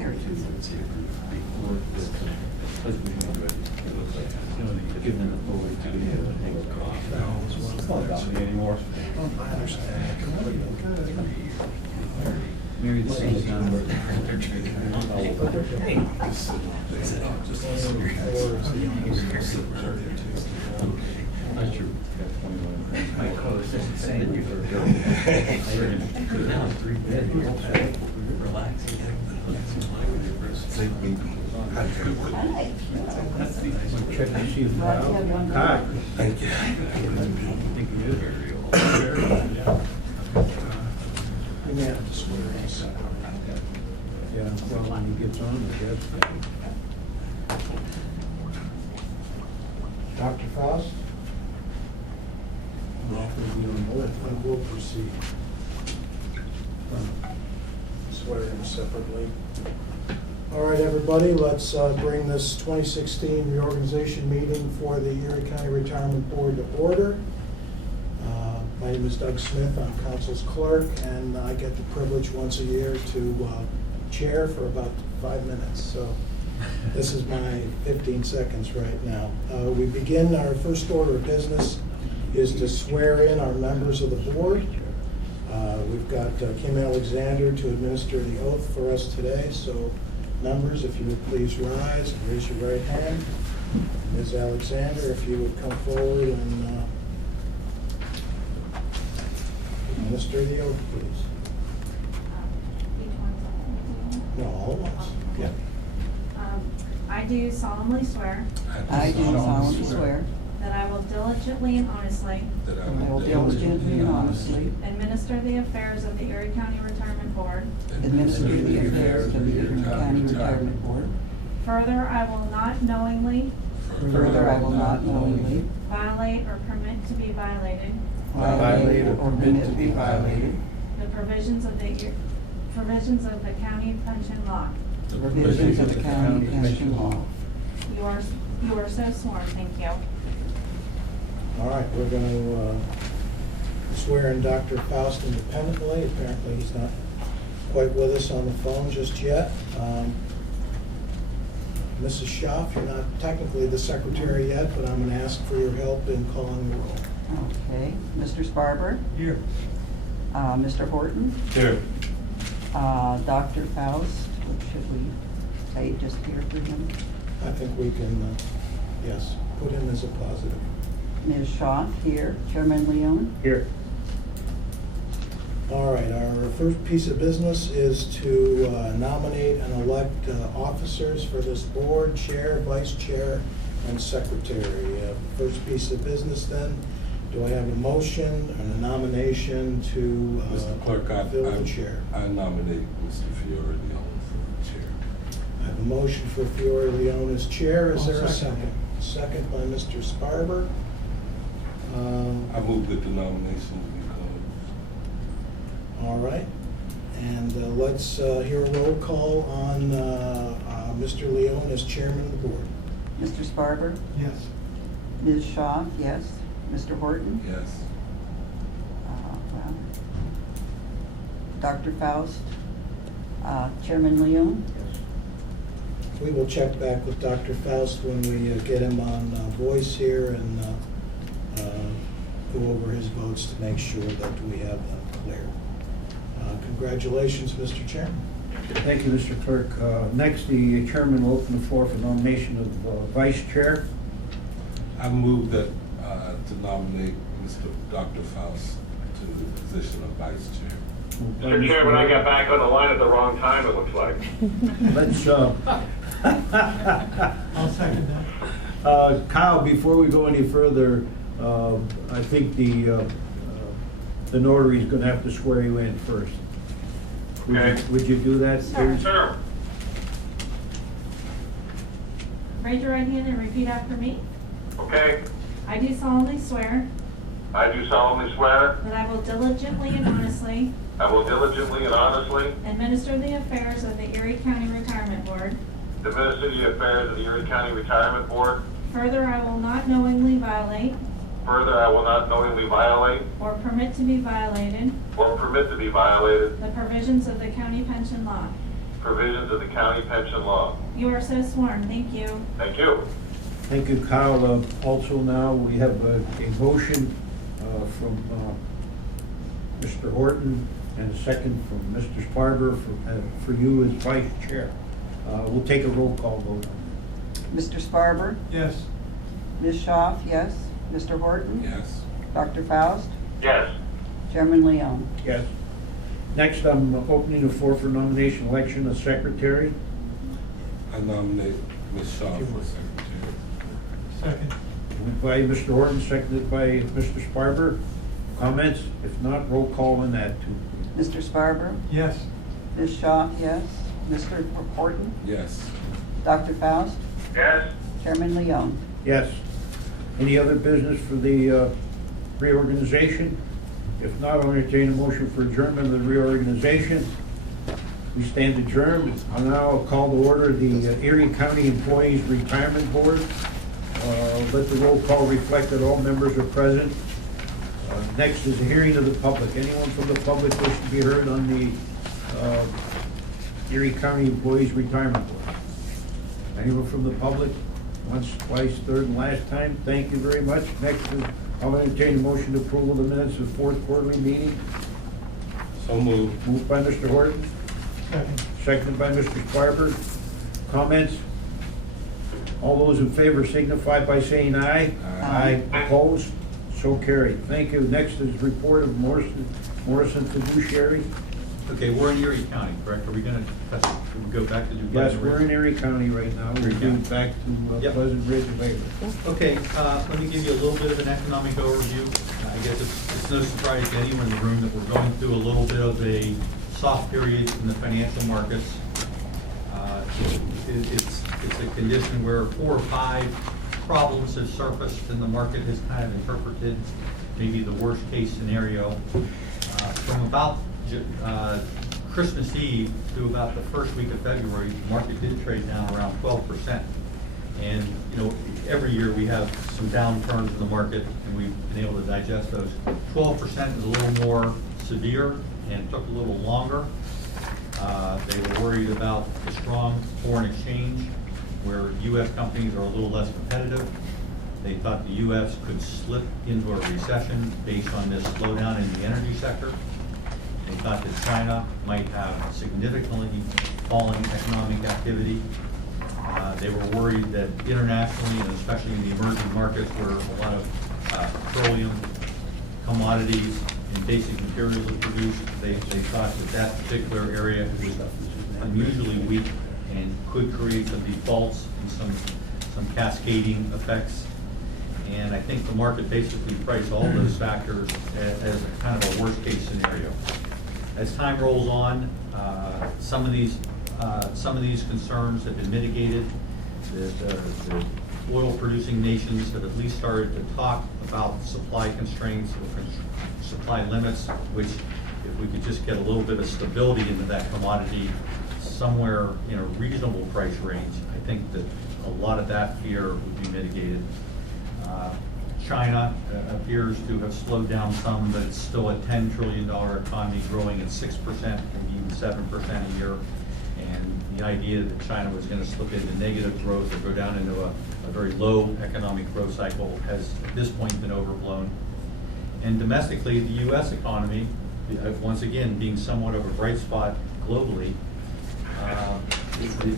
Mary. Mary, the same time. Not sure. My co-assistant saying you were now 3 bed. Relax. Check to see if hi. Thank you. Thank you. You may have to swear in. Yeah, well, when he gets on, I guess. Dr. Faust, And we'll proceed. Swear in separately. All right, everybody, let's bring this 2016 reorganization meeting for the Erie County Retirement Board to order. My name is Doug Smith. I'm council's clerk, and I get the privilege once a year to chair for about 5 minutes. So this is my 15 seconds right now. We begin, our first order of business is to swear in our members of the board. We've got Kim Alexander to administer the oath for us today. So members, if you would please rise and raise your right hand. Ms. Alexander, if you would come forward and administer the oath, please. No, all at once. Yeah. I do solemnly swear I do solemnly swear that I will diligently and honestly that I will diligently and honestly administer the affairs of the Erie County Retirement Board. administer the affairs of the Erie County Retirement Board. Further, I will not knowingly Further, I will not knowingly violate or permit to be violated violate or permit to be violated the provisions of the county pension law. the provisions of the county pension law. You are so sworn. Thank you. All right, we're going to swear in Dr. Faust independently. Apparently, he's not quite with us on the phone just yet. Mrs. Schaaf, you're not technically the secretary yet, but I'm going to ask for your help in calling the roll. Okay, Mr. Sparber, Here. Mr. Horton, Here. Dr. Faust, what should we say just here for him? I think we can, yes, put him as a positive. Ms. Schaaf here, Chairman Leon. Here. All right, our first piece of business is to nominate and elect officers for this board, chair, vice chair, and secretary. First piece of business then, do I have a motion and a nomination to Mr. Clerk, fill the chair? I nominate Mr. Fiore Leon for chair. I have a motion for Fiore Leon as chair. Is I'll there a second second? Second by Mr. Sparber. I move that the nominations be closed. All right, and let's hear a roll call on Mr. Leon as chairman of the board. Mr. Sparber, Yes. Ms. Schaaf, yes. Mr. Horton, Yes. wow. Dr. Faust, Chairman Leon. We will check back with Dr. Faust when we get him on voice here and go over his votes to make sure that we have them clear. Congratulations, Mr. Chairman. Thank you, Mr. Clerk. Next, the chairman will open the floor for nomination of vice chair. I move that to nominate Dr. Faust to the position of vice chair. Mr. Chairman, I got back on the line at the wrong time, it looks like. Let's, I'll second that. Kyle, before we go any further, I think the notary is going to have to swear you in first. Okay. Would you do that, please? Sure. Raise your right hand and repeat after me. Okay. I do solemnly swear I do solemnly swear that I will diligently and honestly I will diligently and honestly administer the affairs of the Erie County Retirement Board. administer the affairs of the Erie County Retirement Board. Further, I will not knowingly violate Further, I will not knowingly violate or permit to be violated or permit to be violated the provisions of the county pension law. provisions of the county pension law. You are so sworn. Thank you. Thank you. Thank you, Kyle. Also now, we have a motion from Mr. Horton and a second from Mr. Sparber for you as vice chair. We'll take a roll call vote on Mr. Sparber? Yes. Ms. Schaaf, yes. Mr. Horton? Yes. Dr. Faust? Yes. Chairman Leon? that. Yes. Next, I'm opening the floor for nomination election of secretary. I nominate Ms. Shaw for secretary. Second. Moved by Mr. Horton, seconded by Mr. Sparber. Comments? If not, roll call on that too. Mr. Sparber? Yes. Ms. Schaaf, yes. Mr. Horton? Yes. Dr. Faust? Yes. Chairman Leon? Yes. Any other business for the reorganization? If not, I'll entertain a motion for adjournment of the reorganization. We stand adjourned. I'll now call to order the Erie County Employees Retirement Board. Let the roll call reflect that all members are present. Next is a hearing of the public. Anyone from the public wish to be heard on the Erie County Employees Retirement Board? Anyone from the public? Once, twice, third, and last time. Thank you very much. Next is, I'll entertain a motion to approval of the minutes of the fourth quarterly meeting. So moved. Moved by Mr. Horton, Second. seconded by Mr. Sparber. Comments? All those in favor signify by saying aye. Aye. Opposed? So carried. Thank you. Next is report of Morrison fiduciary. Okay, we're in Erie County, correct? Are we gonna go back to do Yes, Pleasant we're Ridge? in Erie County right now. We're Erie going County. back to Yep. Pleasant Ridge later. Okay, let me give you a little bit of an economic overview. I guess it's no surprise to anyone in the room that we're going through a little bit of a soft period in the financial markets. It's a condition where 4 or 5 problems have surfaced and the market has kind of interpreted maybe the worst case scenario. From about Christmas Eve to about the first week of February, the market did trade down around 12%. And, you know, every year we have some downturns in the market and we've been able to digest those. 12% is a little more severe and took a little longer. They were worried about the strong foreign exchange, where U.S. companies are a little less competitive. They thought the U.S. could slip into a recession based on this slowdown in the energy sector. They thought that China might have significantly falling economic activity. They were worried that internationally, and especially in the emerging markets where a lot of petroleum, commodities, and basic materials are produced, they thought that that particular area was unusually weak and could create some defaults and some cascading effects. And I think the market basically priced all those factors as kind of a worst case scenario. As time rolls on, some of these concerns have been mitigated. The oil producing nations have at least started to talk about supply constraints or supply limits, which if we could just get a little bit of stability into that commodity somewhere in a reasonable price range, I think that a lot of that fear would be mitigated. China appears to have slowed down some, but it's still a $10 trillion economy growing at 6% and even 7% a year. And the idea that China was going to slip into negative growth or go down into a very low economic growth cycle has at this point been overblown. And domestically, the U.S. economy, once again, being somewhat of a bright spot globally,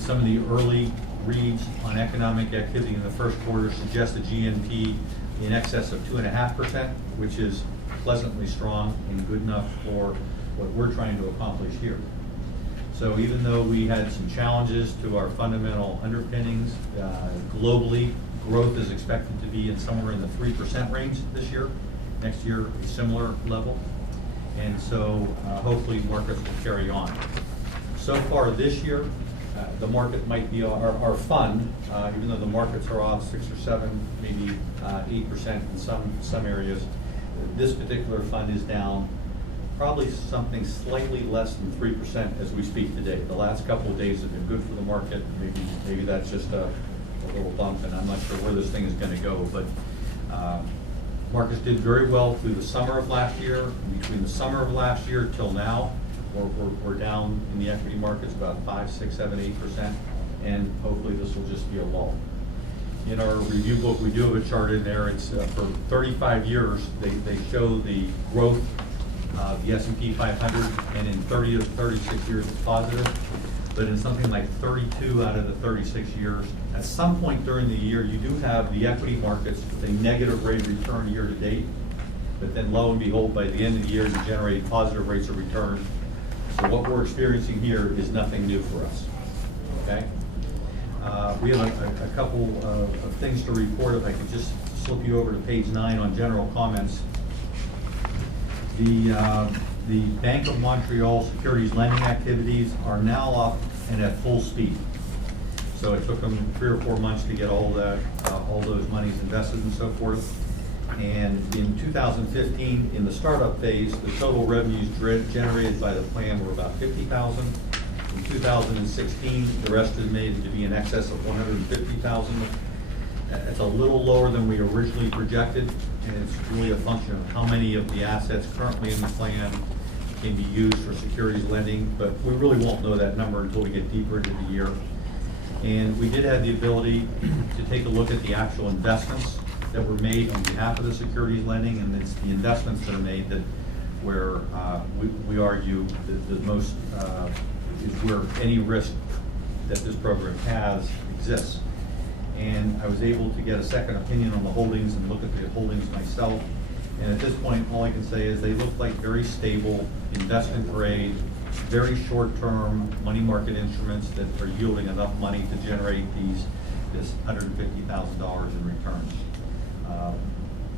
some of the early reads on economic activity in the first quarter suggest a GNP in excess of 2.5%, which is pleasantly strong and good enough for what we're trying to accomplish here. So even though we had some challenges to our fundamental underpinnings, globally, growth is expected to be somewhere in the 3% range this year. Next year, a similar level. And so hopefully markets will carry on. So far this year, the market might be our fund, even though the markets are off 6 or 7, maybe 8% in some areas. This particular fund is down probably something slightly less than 3% as we speak today. The last couple of days have been good for the market. Maybe that's just a little bump, and I'm not sure where this thing is going to go. But markets did very well through the summer of last year. Between the summer of last year till now, we're down in the equity markets about 5, 6, 7, 8%, and hopefully this will just be a lull. In our review book, we do have a chart in there. It's for 35 years, they show the growth of the S&P 500, and in 30 to 36 years it's positive. But in something like 32 out of the 36 years, at some point during the year, you do have the equity markets with a negative rate of return year to date. But then lo and behold, by the end of the year, you generate positive rates of return. So what we're experiencing here is nothing new for us, okay? We have a couple of things to report. If I could just slip you over to page 9 on general comments. The Bank of Montreal securities lending activities are now up and at full speed. So it took them 3 or 4 months to get all that, all those monies invested and so forth. And in 2015, in the startup phase, the total revenues generated by the plan were about $50,000. In 2016, they're estimated to be in excess of $150,000. It's a little lower than we originally projected, and it's really a function of how many of the assets currently in the plan can be used for securities lending, but we really won't know that number until we get deeper into the year. And we did have the ability to take a look at the actual investments that were made on behalf of the securities lending, and it's the investments that are made that where we argue that the most is where any risk that this program has exists. And I was able to get a second opinion on the holdings and look at the holdings myself. And at this point, all I can say is they look like very stable, investment grade, very short-term money market instruments that are yielding enough money to generate this $150,000 in returns.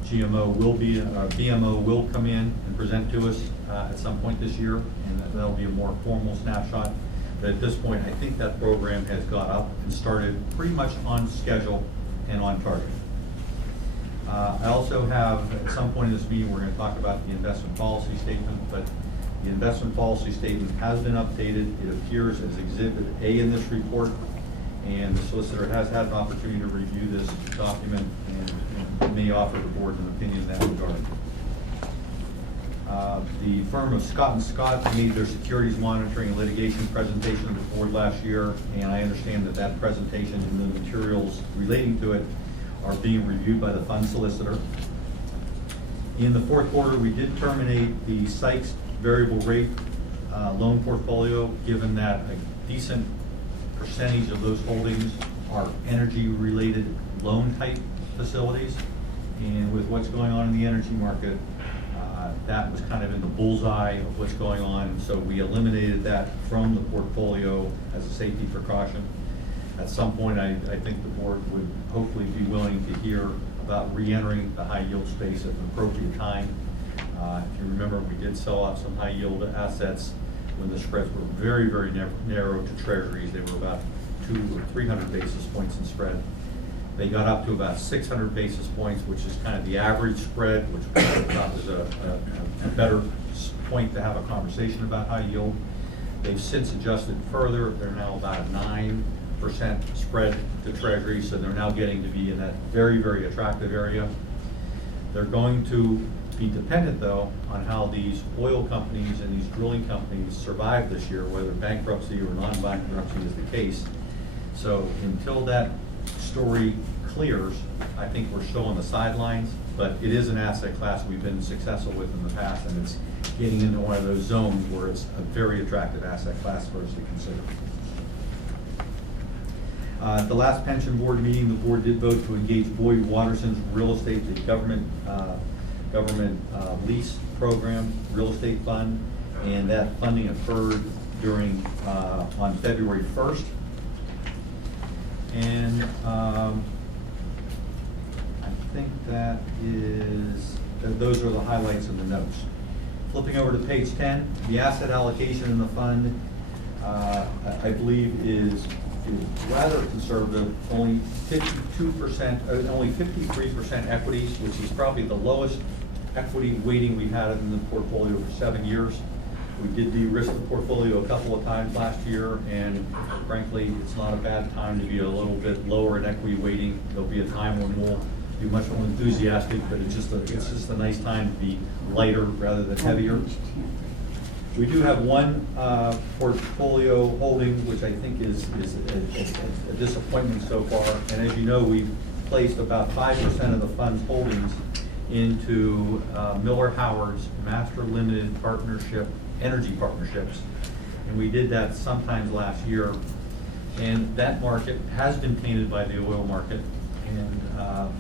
BMO will come in and present to us at some point this year, and that'll be a more formal snapshot. But at this point, I think that program has got up and started pretty much on schedule and on target. I also have, at some point in this meeting, we're going to talk about the investment policy statement, but the investment policy statement has been updated. It appears as Exhibit A in this report, and the solicitor has had an opportunity to review this document and may offer the board an opinion in that regard. The firm of Scott & Scott made their securities monitoring and litigation presentation to the board last year, and I understand that that presentation and the materials relating to it are being reviewed by the fund solicitor. In the fourth quarter, we did terminate the Sykes variable rate loan portfolio, given that a decent percentage of those holdings are energy-related loan type facilities. And with what's going on in the energy market, that was kind of in the bullseye of what's going on. And so we eliminated that from the portfolio as a safety precaution. At some point, I think the board would hopefully be willing to hear about re-entering the high yield space at an appropriate time. If you remember, we did sell off some high yield assets when the spreads were very, very narrow to treasuries. They were about 200 or 300 basis points in spread. They got up to about 600 basis points, which is kind of the average spread, which I thought was a better point to have a conversation about high yield. They've since adjusted further. They're now about a 9% spread to treasury, so they're now getting to be in that very, very attractive area. They're going to be dependent, though, on how these oil companies and these drilling companies survive this year, whether bankruptcy or non-bankruptcy is the case. So until that story clears, I think we're still on the sidelines, but it is an asset class we've been successful with in the past, and it's getting into one of those zones where it's a very attractive asset class for us to consider. At the last pension board meeting, the board did vote to engage Boyd Watterson's real estate, the government lease program, real estate fund, and that funding occurred on February 1st. And I think those are the highlights in the notes. Flipping over to page 10, the asset allocation in the fund, I believe is rather conservative, only 52%, only 53% equities, which is probably the lowest equity weighting we've had in the portfolio for 7 years. We did de-risk the portfolio a couple of times last year, and frankly, it's not a bad time to be a little bit lower in equity weighting. There'll be a time when we'll be much more enthusiastic, but it's just a nice time to be lighter rather than heavier. We do have one portfolio holding, which I think is a disappointment so far. And as you know, we've placed about 5% of the fund's holdings into Miller Howard's Master Limited Partnership, Energy Partnerships. And we did that sometimes last year. And that market has been tainted by the oil market. And,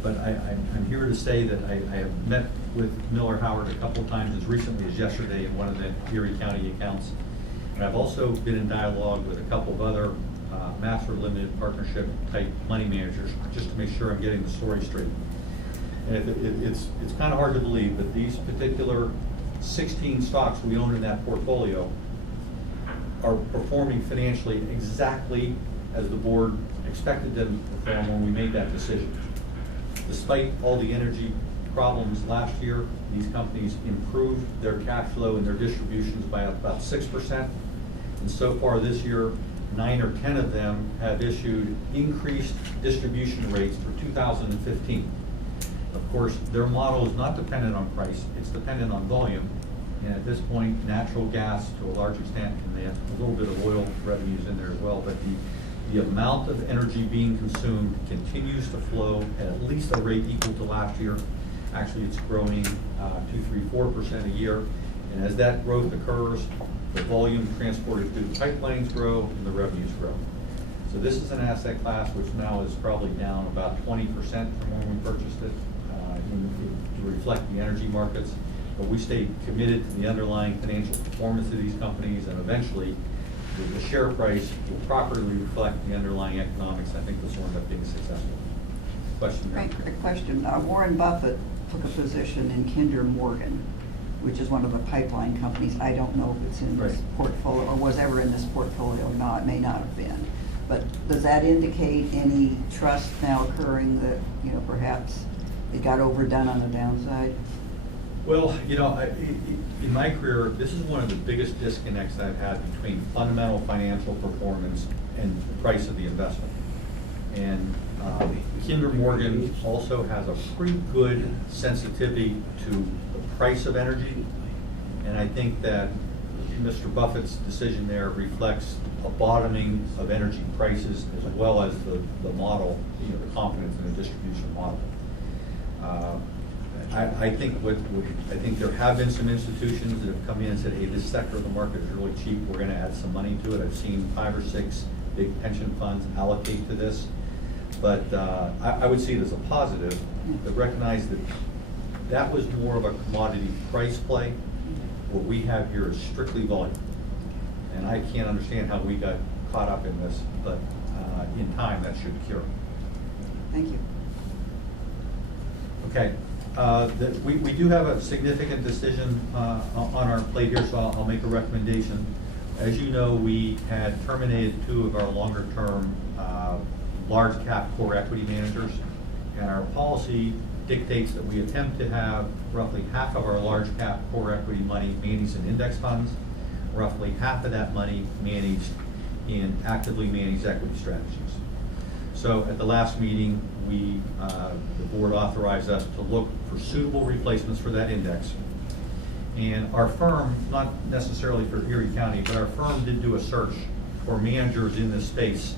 but I'm here to say that I have met with Miller Howard a couple of times, as recently as yesterday in one of the Erie County accounts. And I've also been in dialogue with a couple of other master limited partnership type money managers, just to make sure I'm getting the story straight. And it's kind of hard to believe, but these particular 16 stocks we own in that portfolio are performing financially exactly as the board expected them to perform when we made that decision. Despite all the energy problems last year, these companies improved their cash flow and their distributions by about 6%. And so far this year, 9 or 10 of them have issued increased distribution rates for 2015. Of course, their model is not dependent on price, it's dependent on volume. And at this point, natural gas to a large extent, and they have a little bit of oil revenues in there as well, but the amount of energy being consumed continues to flow at least a rate equal to last year. Actually, it's growing 2, 3, 4% a year. And as that growth occurs, the volume transported through the pipelines grow and the revenues grow. So this is an asset class which now is probably down about 20% from when we purchased it to reflect the energy markets. But we stay committed to the underlying financial performance of these companies, and eventually the share price will properly reflect the underlying economics. I think this will end up being successful. Question? Frank, a question. Warren Buffett took a position in Kinder Morgan, which is one of the pipeline companies. I don't know if it's in this portfolio or was ever in this portfolio or not. It may not have been. But does that indicate any trust now occurring that, you know, perhaps it got overdone on the downside? Well, you know, in my career, this is one of the biggest disconnects I've had between fundamental financial performance and the price of the investment. And Kinder Morgan also has a pretty good sensitivity to the price of energy. And I think that Mr. Buffett's decision there reflects a bottoming of energy prices as well as the model, you know, the confidence in the distribution model. I think I think there have been some institutions that have come in and said, hey, this sector of the market is really cheap, we're going to add some money to it. I've seen 5 or 6 big pension funds allocate to this. But I would see it as a positive, but recognize that that was more of a commodity price play. What we have here is strictly volume. And I can't understand how we got caught up in this, but in time that should cure. Thank you. Okay. We do have a significant decision on our plate here, so I'll make a recommendation. As you know, we had terminated 2 of our longer-term large cap core equity managers, and our policy dictates that we attempt to have roughly half of our large cap core equity money managed in index funds, roughly half of that money managed in actively managed equity strategies. So at the last meeting, the board authorized us to look for suitable replacements for that index. And our firm, not necessarily for Erie County, but our firm did do a search for managers in this space.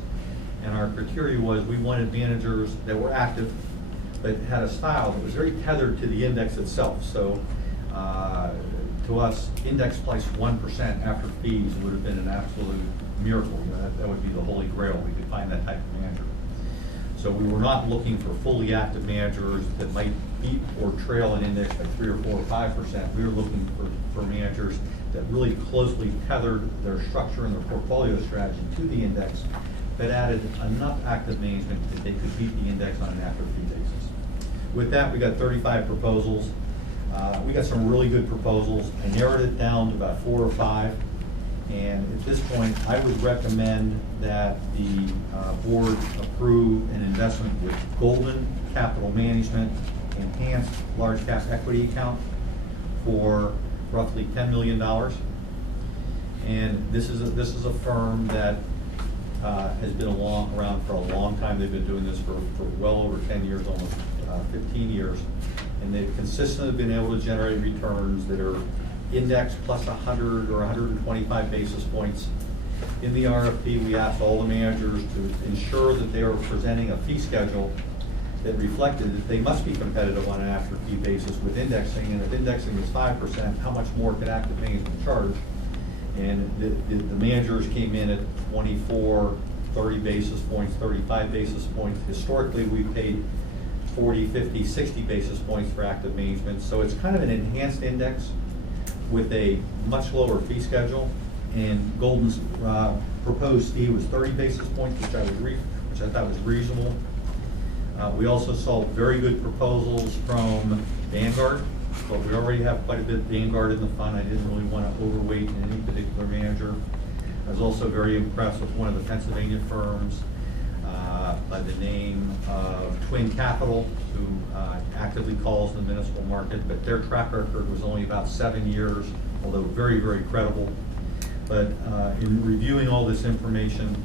And our criteria was we wanted managers that were active, but had a style that was very tethered to the index itself. So to us, index price 1% after fees would have been an absolute miracle. You know, that would be the holy grail. We could find that type of manager. So we were not looking for fully active managers that might beat or trail an index by 3 or 4 or 5%. We were looking for managers that really closely tethered their structure and their portfolio strategy to the index, that added enough active management that they could beat the index on an after fee basis. With that, we got 35 proposals. We got some really good proposals. I narrowed it down to about 4 or 5. And at this point, I would recommend that the board approve an investment with Golden Capital Management Enhanced Large Cap Equity Account for roughly $10 million. And this is a firm that has been around for a long time. They've been doing this for well over 10 years, almost 15 years. And they've consistently been able to generate returns that are index plus 100 or 125 basis points. In the RFP, we asked all the managers to ensure that they were presenting a fee schedule that reflected that they must be competitive on an after fee basis with indexing, and if indexing is 5%, how much more could active management charge? And the managers came in at 24, 30 basis points, 35 basis points. Historically, we paid 40, 50, 60 basis points for active management, so it's kind of an enhanced index with a much lower fee schedule. And Golden's proposed fee was 30 basis points, which I thought was reasonable. We also saw very good proposals from Vanguard, but we already have quite a bit of Vanguard in the fund. I didn't really want to overweight in any particular manager. I was also very impressed with one of the Pennsylvania firms by the name of Twin Capital, who actively calls the municipal market, but their track record was only about 7 years, although very, very credible. But in reviewing all this information,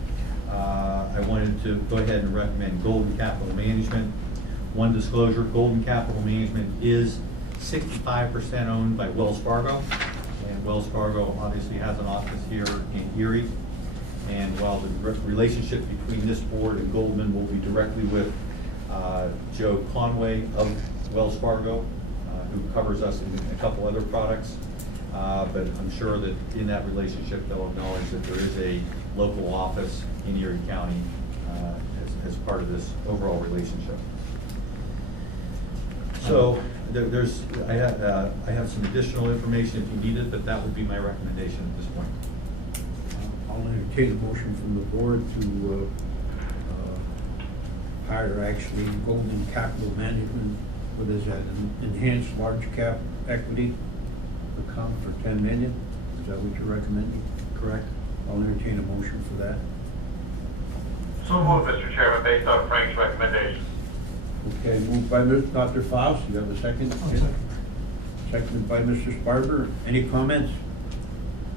I wanted to go ahead and recommend Golden Capital Management. One disclosure, Golden Capital Management is 65% owned by Wells Fargo, and Wells Fargo obviously has an office here in Erie. And while the relationship between this board and Goldman will be directly with Joe Conway of Wells Fargo, who covers us in a couple other products, but I'm sure that in that relationship they'll acknowledge that there is a local office in Erie County as part of this overall relationship. So I have some additional information if you need it, but that would be my recommendation at this point. I'll entertain a motion from the board to hire actually Golden Capital Management, what is that, an enhanced large cap equity account for $10 million. Is that what you're recommending? Correct. I'll entertain a motion for that. So moved, Mr. Chairman, based on Frank's recommendation. Okay, moved by Dr. Faust. You have a second? I'll second. Seconded by Mr. Sparber. Any comments?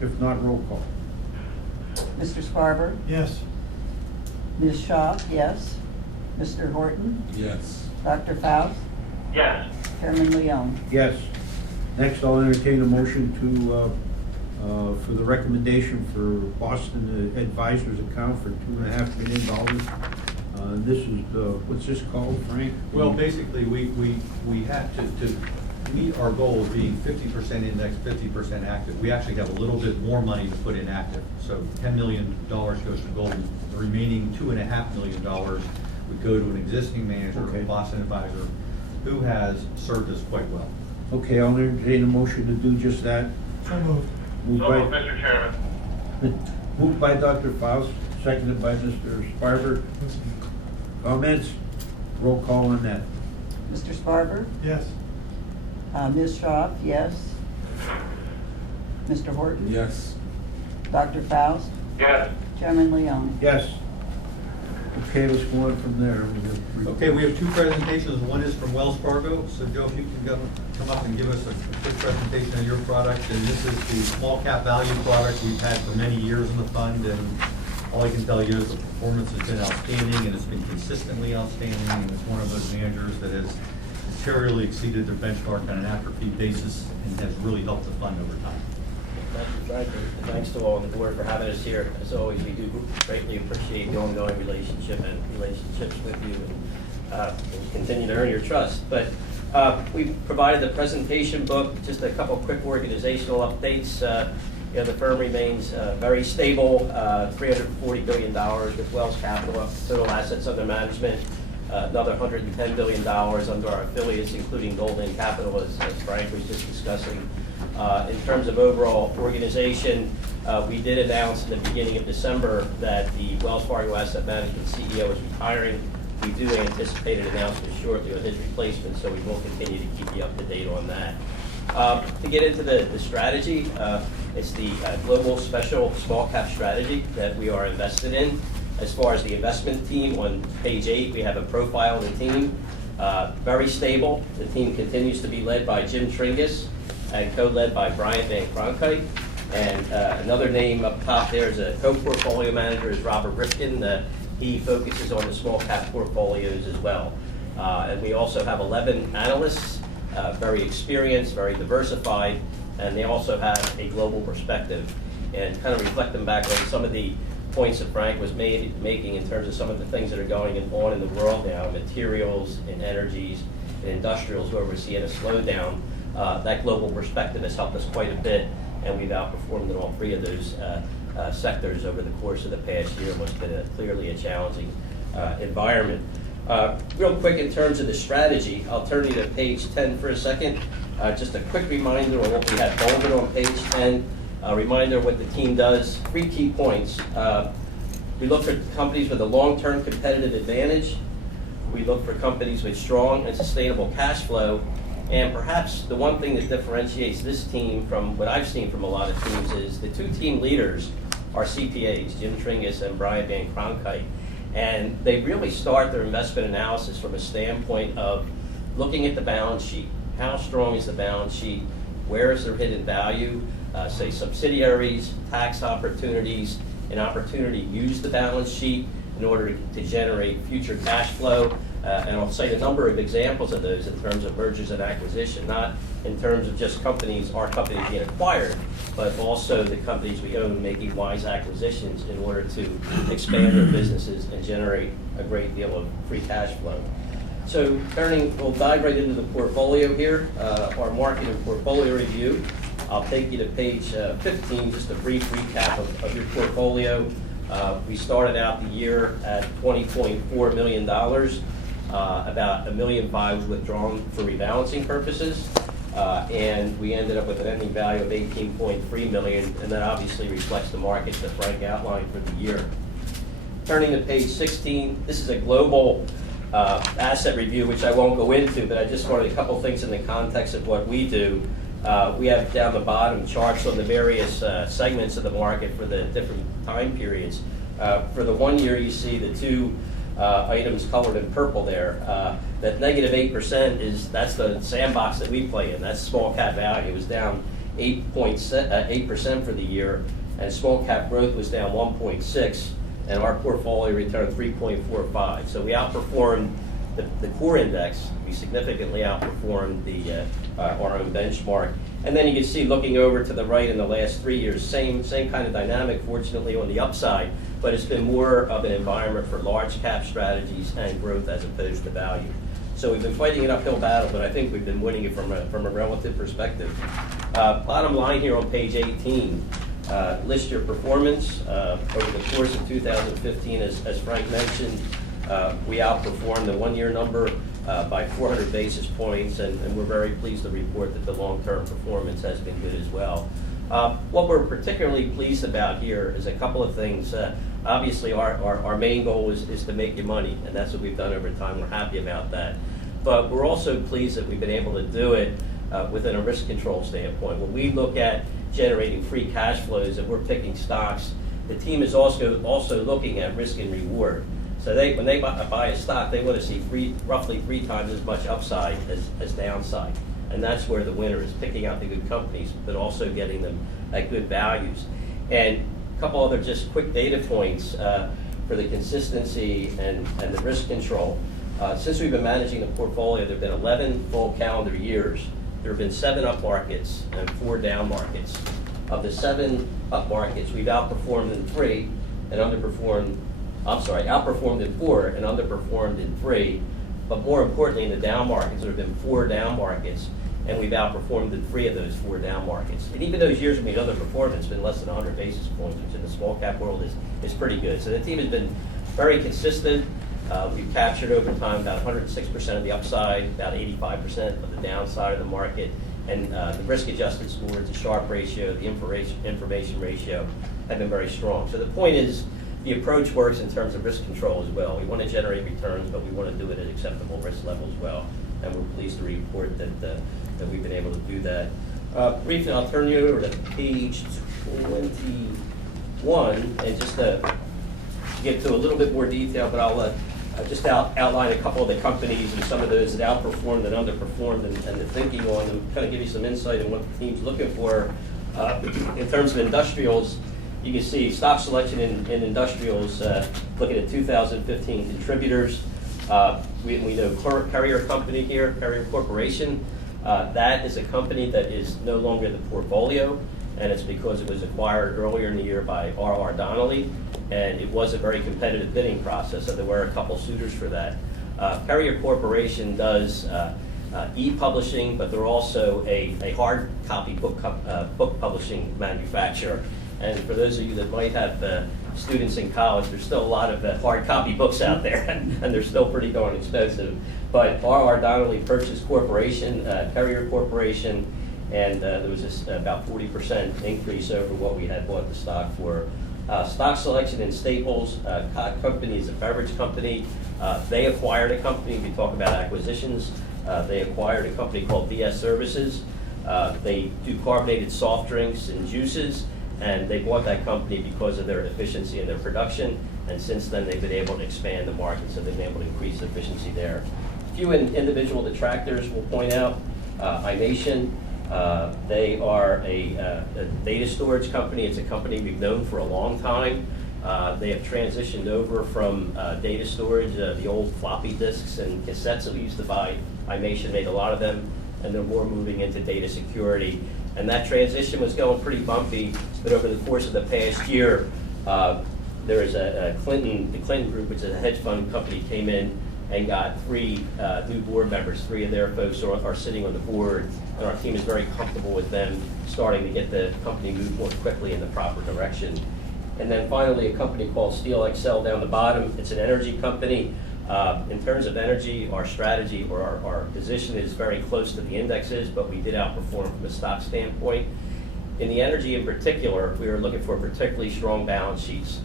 If not, roll call. Mr. Sparber, Yes. Ms. Shaw, yes. Mr. Horton, Yes. Dr. Faust, Yes. Chairman Leon. Yes. Next, I'll entertain a motion for the recommendation for Boston Advisors account for $2.5 million. This is, what's this called, Frank? Well, basically, we had to meet our goal of being 50% index, 50% active. We actually have a little bit more money to put in active. So $10 million goes to Golden. The remaining $2.5 million would go to an existing manager, Okay. Boston Advisor, who has served us quite well. Okay, I'll entertain a motion to do just that. So moved. Moved So moved, by, Mr. Chairman. moved by Dr. Faust, seconded by Mr. Sparber. Comments? Roll call on that. Mr. Sparber, Yes. Ms. Shaw, yes. Mr. Horton, Yes. Dr. Faust, Yes. Chairman Leon. Yes. Okay, let's go on from there. Okay, we have two presentations. One is from Wells Fargo. So Joe, if you can come up and give us a quick presentation of your product. And this is the small cap value product we've had for many years in the fund. And all I can tell you is the performance has been outstanding, and it's been consistently outstanding. And it's one of those managers that has materially exceeded their benchmark on an after-fee basis and has really helped the fund over time. Thank you, Frank, and thanks to all on the board for having us here. As always, we do greatly appreciate the ongoing relationship and relationships with you, and we continue to earn your trust. But we provided the presentation book, just a couple quick organizational updates. The firm remains very stable, $340 billion with Wells Capital, total assets under management, another $110 billion under our affiliates, including Golden Capital, as Frank was just discussing. In terms of overall organization, we did announce in the beginning of December that the Wells Fargo Asset Management CEO is retiring. We do anticipate an announcement shortly on his replacement, so we will continue to keep you up to date on that. To get into the strategy, it's the global special small cap strategy that we are invested in. As far as the investment team, on page 8, we have a profile of the team. Very stable. The team continues to be led by Jim Tringus and co-led by Brian Van Cronkite. And another name up top there is a co-portfolio manager is Robert Rifkin. He focuses on the small cap portfolios as well. And we also have 11 analysts, very experienced, very diversified. and they also have a global perspective, and kind of reflecting back on some of the points that Frank was making in terms of some of the things that are going on in the world now, materials and energies and industrials, where we're seeing a slowdown. That global perspective has helped us quite a bit, and we've outperformed in all three of those sectors over the course of the past year, what's been clearly a challenging environment. Real quick, in terms of the strategy, I'll turn you to page 10 for a second. Just a quick reminder on what we had bolded on page 10. A reminder of what the team does. 3 key points. We look for companies with a long-term competitive advantage. We look for companies with strong and sustainable cash flow. And perhaps the one thing that differentiates this team from what I've seen from a lot of teams is the 2 team leaders are CPAs, Jim Tringus and Brian Van Cronkite. And they really start their investment analysis from a standpoint of looking at the balance sheet. How strong is the balance sheet? Where is their hidden value? Say subsidiaries, tax opportunities, an opportunity to use the balance sheet in order to generate future cash flow. And I'll cite a number of examples of those in terms of mergers and acquisition, not in terms of just our companies being acquired, but also the companies we own making wise acquisitions in order to expand their businesses and generate a great deal of free cash flow. So we'll dive right into the portfolio here, our market and portfolio review. I'll take you to page 15, just a brief recap of your portfolio. We started out the year at $20.4 million. About $1.5 million was withdrawn for rebalancing purposes, and we ended up with an ending value of $18.3 million, and that obviously reflects the market that Frank outlined for the year. Turning to page 16, this is a global asset review, which I won't go into, but I just wanted a couple things in the context of what we do. We have down the bottom charts on the various segments of the market for the different time periods. For the 1 year, you see the 2 items colored in purple there. That negative 8% that's the sandbox that we play in. That's small cap value. It was down 8% for the year, and small cap growth was down 1.6%, and our portfolio returned 3.45%. So we outperformed the core index. We significantly outperformed our own benchmark. And then you can see, looking over to the right, in the last 3 years, same kind of dynamic, fortunately on the upside, but it's been more of an environment for large cap strategies and growth as opposed to value. So we've been fighting an uphill battle, but I think we've been winning it from a relative perspective. Bottom line here on page 18, list your performance over the course of 2015. As Frank mentioned, we outperformed the 1 year number by 400 basis points, and we're very pleased to report that the long-term performance has been good as well. What we're particularly pleased about here is a couple of things. Obviously, our main goal is to make you money, and that's what we've done over time. We're happy about that. But we're also pleased that we've been able to do it within a risk control standpoint. When we look at generating free cash flows and we're picking stocks, the team is also looking at risk and reward. So when they buy a stock, they want to see roughly 3 times as much upside as downside. And that's where the winner is, picking out the good companies, but also getting them at good values. And a couple other just quick data points for the consistency and the risk control. Since we've been managing the portfolio, there have been 11 full calendar years. There have been 7 up markets and 4 down markets. Of the 7 up markets, we've outperformed in 3 and outperformed in 4 and underperformed in 3. But more importantly, in the down markets, there have been 4 down markets, and we've outperformed in 3 of those 4 down markets. And even those years when we underperformed, it's been less than 100 basis points, which in the small cap world is pretty good. So the team has been very consistent. We've captured over time about 106% of the upside, about 85% of the downside of the market, and the risk-adjusted scores, the Sharpe ratio, the information ratio have been very strong. So the point is, the approach works in terms of risk control as well. We want to generate returns, but we want to do it at acceptable risk level as well. And we're pleased to report that we've been able to do that. Briefly, I'll turn you over to page 21, and just to get to a little bit more detail, but I'll just outline a couple of the companies and some of those that outperformed and underperformed, and the thinking on them, kind of give you some insight on what the team's looking for. In terms of industrials, you can see stock selection in industrials, looking at 2015 contributors. We know Carrier Company here, Carrier Corporation. That is a company that is no longer in the portfolio, and it's because it was acquired earlier in the year by R.R. Donnelley, and it was a very competitive bidding process, so there were a couple suitors for that. Perrier Corporation does e-publishing, but they're also a hard copy book publishing manufacturer. And for those of you that might have students in college, there's still a lot of hard copy books out there, and they're still pretty darn expensive. But R.R. Donnelley purchased Perrier Corporation, and there was this about 40% increase over what we had bought the stock for. Stock selection in Staples, company is a beverage company. They acquired a company. We talk about acquisitions. They acquired a company called DS Services. They do carbonated soft drinks and juices, and they bought that company because of their efficiency in their production. And since then, they've been able to expand the market, so they've been able to increase efficiency there. A few individual detractors will point out. iNation, they are a data storage company. It's a company we've known for a long time. They have transitioned over from data storage, the old floppy disks and cassettes that we used to buy. iNation made a lot of them, and they're more moving into data security. And that transition was going pretty bumpy, but over the course of the past year, there is the Clinton Group, which is a hedge fund company, came in and got 3 new board members. 3 of their folks are sitting on the board, and our team is very comfortable with them starting to get the company moved more quickly in the proper direction. And then finally, a company called Steel XL down the bottom. It's an energy company. In terms of energy, our strategy or our position is very close to the indexes, but we did outperform from a stock standpoint. In the energy in particular, we were looking for particularly strong balance sheets,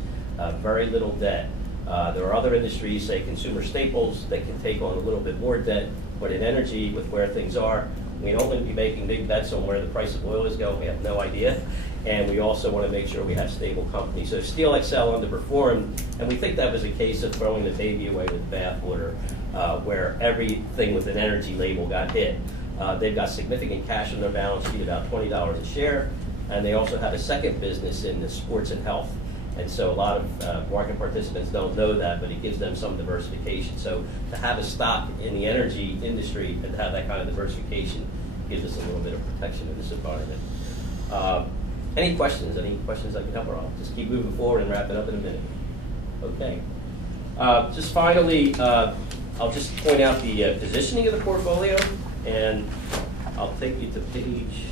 very little debt. There are other industries, say consumer staples, that can take on a little bit more debt, but in energy, with where things are, we don't want to be making big bets on where the price of oil is going. We have no idea. And we also want to make sure we have stable companies. So Steel XL underperformed, and we think that was a case of throwing the baby away with the bathwater, where everything with an energy label got hit. They've got significant cash on their balance sheet, about $20 a share, and they also have a second business in the sports and health. And so a lot of market participants don't know that, but it gives them some diversification. So to have a stock in the energy industry and to have that kind of diversification gives us a little bit of protection in this environment. Any questions? Any questions I can help, or I'll just keep moving forward and wrap it up in a minute. Okay. Just finally, I'll just point out the positioning of the portfolio, and I'll take you to page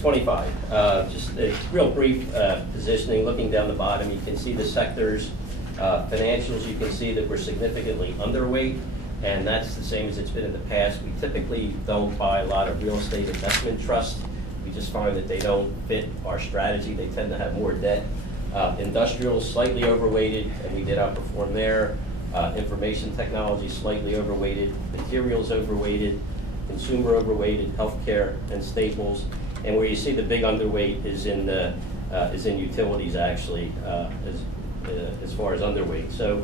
25. Just a real brief positioning. Looking down the bottom, you can see the sectors. Financials, you can see that we're significantly underweight, and that's the same as it's been in the past. We typically don't buy a lot of real estate investment trusts. We just find that they don't fit our strategy. They tend to have more debt. Industrial, slightly overweighted, and we did outperform there. Information technology, slightly overweighted. Materials, overweighted. Consumer, overweighted. Healthcare and staples. And where you see the big underweight is in utilities, actually, as far as underweight. So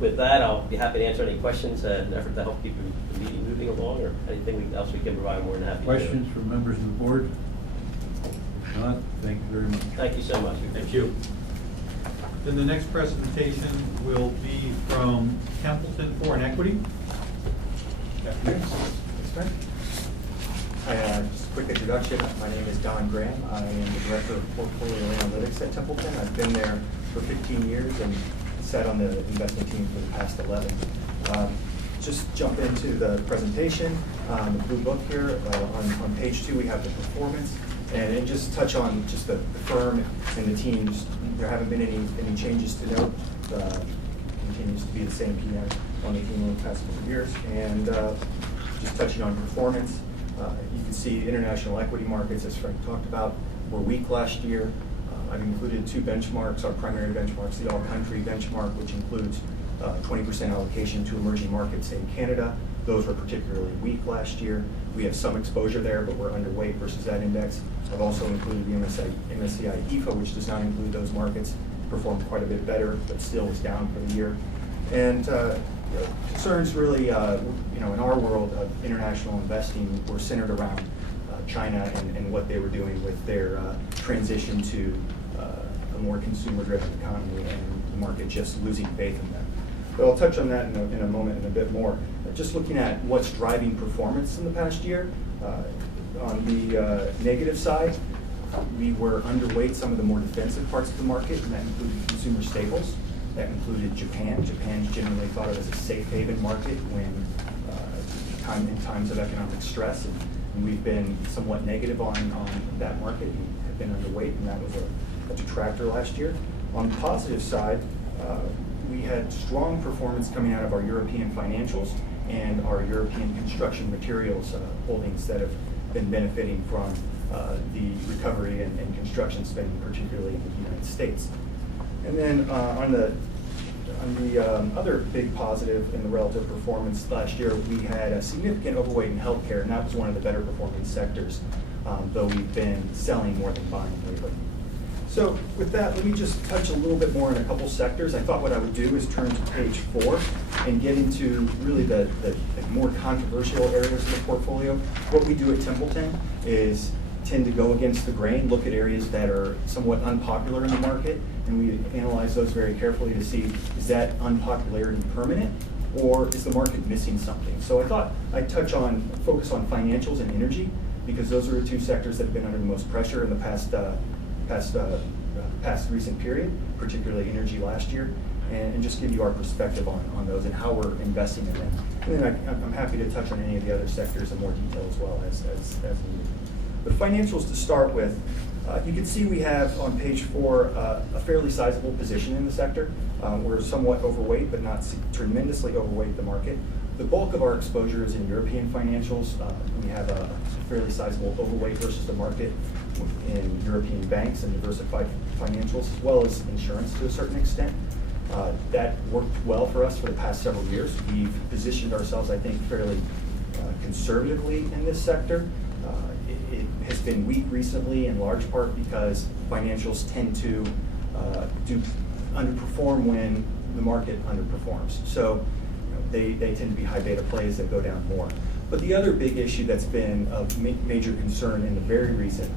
with that, I'll be happy to answer any questions in an effort to help keep the meeting moving along, or anything else we can provide. More than happy to. Questions from members of the board? If not, thank you very much. Thank you so much. Thank you. Then the next presentation will be from Templeton Foreign Equity. Hi, just a quick introduction. My name is Don Graham. I am the Director of Portfolio Analytics at Templeton. I've been there for 15 years and sat on the investment team for the past 11. Just jump into the presentation, the blue book here. On page 2, we have the performance, and just touch on just the firm and the teams. There haven't been any changes to note. Continues to be the same PM on the team over the past couple of years. And just touching on performance, you can see international equity markets, as Frank talked about, were weak last year. I've included 2 benchmarks, our primary benchmarks, the all-country benchmark, which includes 20% allocation to emerging markets in Canada. Those were particularly weak last year. We have some exposure there, but we're underweight versus that index. I've also included the MSCI EFA, which does not include those markets. Performed quite a bit better, but still was down for the year. And concerns really, in our world of international investing were centered around China and what they were doing with their transition to a more consumer-driven economy, and the market just losing faith in them. But I'll touch on that in a moment and a bit more. Just looking at what's driving performance in the past year, on the negative side, we were underweight some of the more defensive parts of the market, and that included consumer staples. That included Japan. Japan's generally thought of as a safe haven market when in times of economic stress, and we've been somewhat negative on that market. We have been underweight, and that was a detractor last year. On the positive side, we had strong performance coming out of our European financials and our European construction materials holdings that have been benefiting from the recovery and construction spending, particularly in the United States. And then on the other big positive in the relative performance last year, we had a significant overweight in healthcare, and that was one of the better performing sectors, though we've been selling more than buying lately. So with that, let me just touch a little bit more on a couple sectors. I thought what I would do is turn to page 4 and get into really the more controversial areas of the portfolio. What we do at Templeton is tend to go against the grain, look at areas that are somewhat unpopular in the market, and we analyze those very carefully to see, is that unpopularity permanent, or is the market missing something? So I thought I'd focus on financials and energy, because those are the two sectors that have been under the most pressure in the past recent period, particularly energy last year, and just give you our perspective on those and how we're investing in them. And then I'm happy to touch on any of the other sectors in more detail as well as needed. The financials to start with, you can see we have on page 4 a fairly sizable position in the sector. We're somewhat overweight, but not tremendously overweight the market. The bulk of our exposure is in European financials. We have a fairly sizable overweight versus the market in European banks and diversified financials, as well as insurance to a certain extent. That worked well for us for the past several years. We've positioned ourselves, I think, fairly conservatively in this sector. It has been weak recently, in large part because financials tend to underperform when the market underperforms. So they tend to be high beta plays that go down more. But the other big issue that's been of major concern in the very recent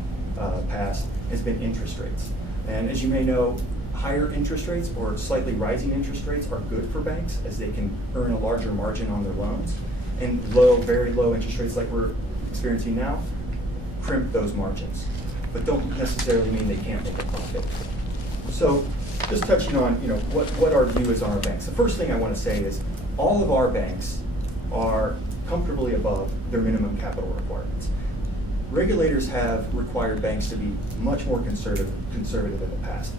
past has been interest rates. And as you may know, higher interest rates or slightly rising interest rates are good for banks, as they can earn a larger margin on their loans. And very low interest rates like we're experiencing now crimp those margins, but don't necessarily mean they can't make a profit. So just touching on what our view is on our banks. The first thing I want to say is all of our banks are comfortably above their minimum capital requirements. Regulators have required banks to be much more conservative in the past.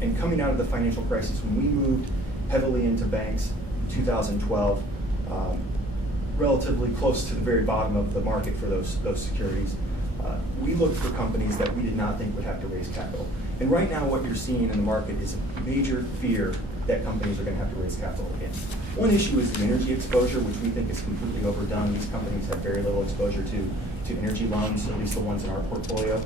And coming out of the financial crisis, when we moved heavily into banks in 2012, relatively close to the very bottom of the market for those securities, we looked for companies that we did not think would have to raise capital. And right now what you're seeing in the market is a major fear that companies are going to have to raise capital again. One issue is the energy exposure, which we think is completely overdone. These companies have very little exposure to energy loans, at least the ones in our portfolio.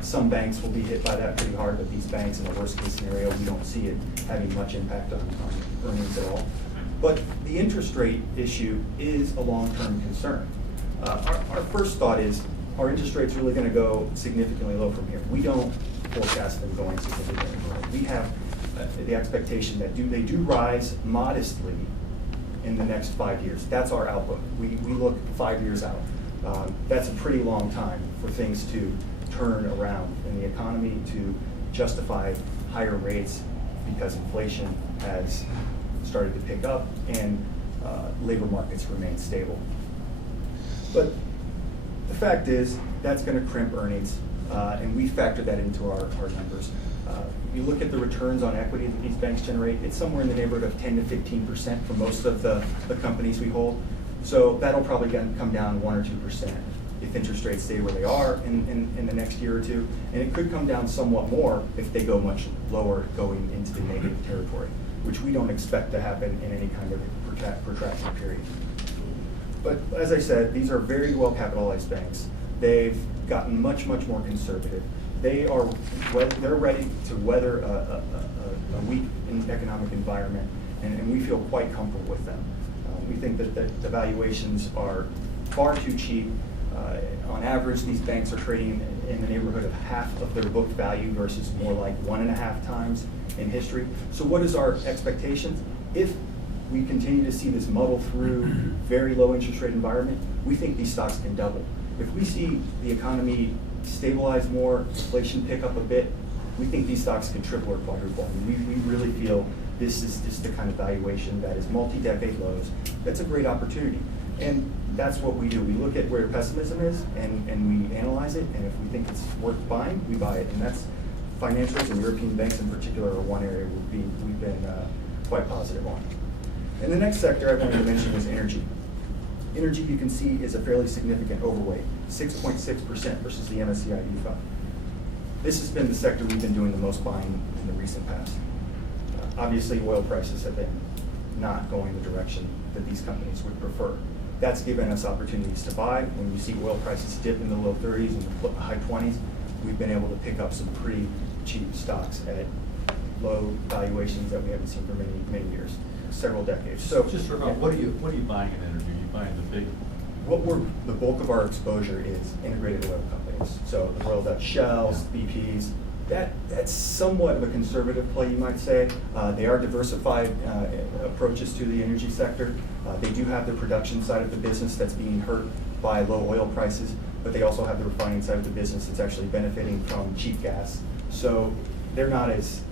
Some banks will be hit by that pretty hard, but these banks, in the worst case scenario, we don't see it having much impact on earnings at all. But the interest rate issue is a long-term concern. Our first thought is, are interest rates really going to go significantly low from here? We don't forecast them going significantly low. We have the expectation that they do rise modestly in the next 5 years. That's our outlook. We look 5 years out. That's a pretty long time for things to turn around in the economy, to justify higher rates because inflation has started to pick up and labor markets remain stable. But the fact is, that's going to crimp earnings, and we factor that into our numbers. You look at the returns on equity that these banks generate, it's somewhere in the neighborhood of 10 to 15% for most of the companies we hold. So that'll probably come down 1 or 2% if interest rates stay where they are in the next year or two. And it could come down somewhat more if they go much lower, going into the negative territory, which we don't expect to happen in any kind of protracted period. But as I said, these are very well capitalized banks. They've gotten much more conservative. They're ready to weather a weak economic environment, and we feel quite comfortable with them. We think that the valuations are far too cheap. On average, these banks are trading in the neighborhood of half of their book value versus more like 1.5 times in history. So what is our expectations? If we continue to see this muddle through very low interest rate environment, we think these stocks can double. If we see the economy stabilize more, inflation pick up a bit, we think these stocks can triple or quadruple. And we really feel this is just the kind of valuation that is multi-decade lows. That's a great opportunity. And that's what we do. We look at where pessimism is and we analyze it, and if we think it's worth buying, we buy it. And that's financials and European banks in particular are one area we've been quite positive on. And the next sector I wanted to mention was energy. Energy, you can see, is a fairly significant overweight, 6.6% versus the MSCI fund. This has been the sector we've been doing the most buying in the recent past. Obviously, oil prices have been not going the direction that these companies would prefer. That's given us opportunities to buy. When you see oil prices dip in the low 30s and the high 20s, we've been able to pick up some pretty cheap stocks at low valuations that we haven't seen for many, many years, several decades. So Just about, what are you buying in energy? Are you buying the big? the bulk of our exposure is integrated oil companies. So the Royal Dutch Shells, BPs, that's somewhat of a conservative play, you might say. They are diversified approaches to the energy sector. They do have the production side of the business that's being hurt by low oil prices, but they also have the refining side of the business that's actually benefiting from cheap gas. So they're not as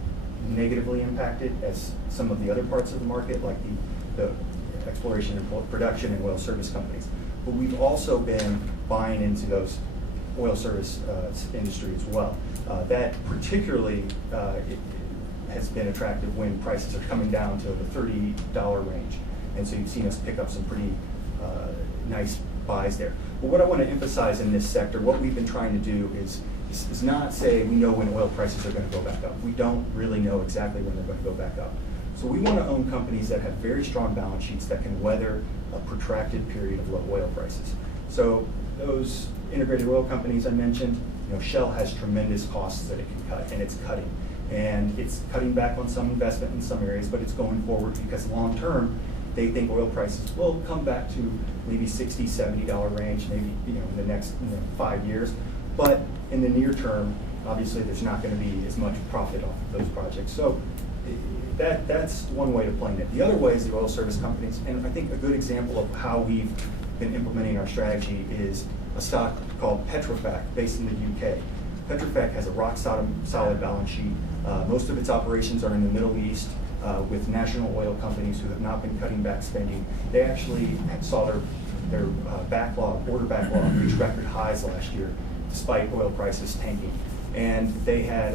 negatively impacted as some of the other parts of the market, like the exploration and production and oil service companies. But we've also been buying into those oil service industry as well. That particularly has been attractive when prices are coming down to the $30 range. And so you've seen us pick up some pretty nice buys there. But what I want to emphasize in this sector, what we've been trying to do is not say we know when oil prices are going to go back up. We don't really know exactly when they're going to go back up. So we want to own companies that have very strong balance sheets that can weather a protracted period of low oil prices. So those integrated oil companies I mentioned, Shell has tremendous costs that it can cut, and it's cutting. And it's cutting back on some investment in some areas, but it's going forward because long term, they think oil prices will come back to maybe $60, $70 range, maybe in the next 5 years. But in the near term, obviously, there's not going to be as much profit off of those projects. So that's one way of playing it. The other way is the oil service companies, and I think a good example of how we've been implementing our strategy is a stock called Petrofac, based in the UK. Petrofac has a rock-solid balance sheet. Most of its operations are in the Middle East with national oil companies who have not been cutting back spending. They actually saw their order backlog reach record highs last year, despite oil prices tanking. And they had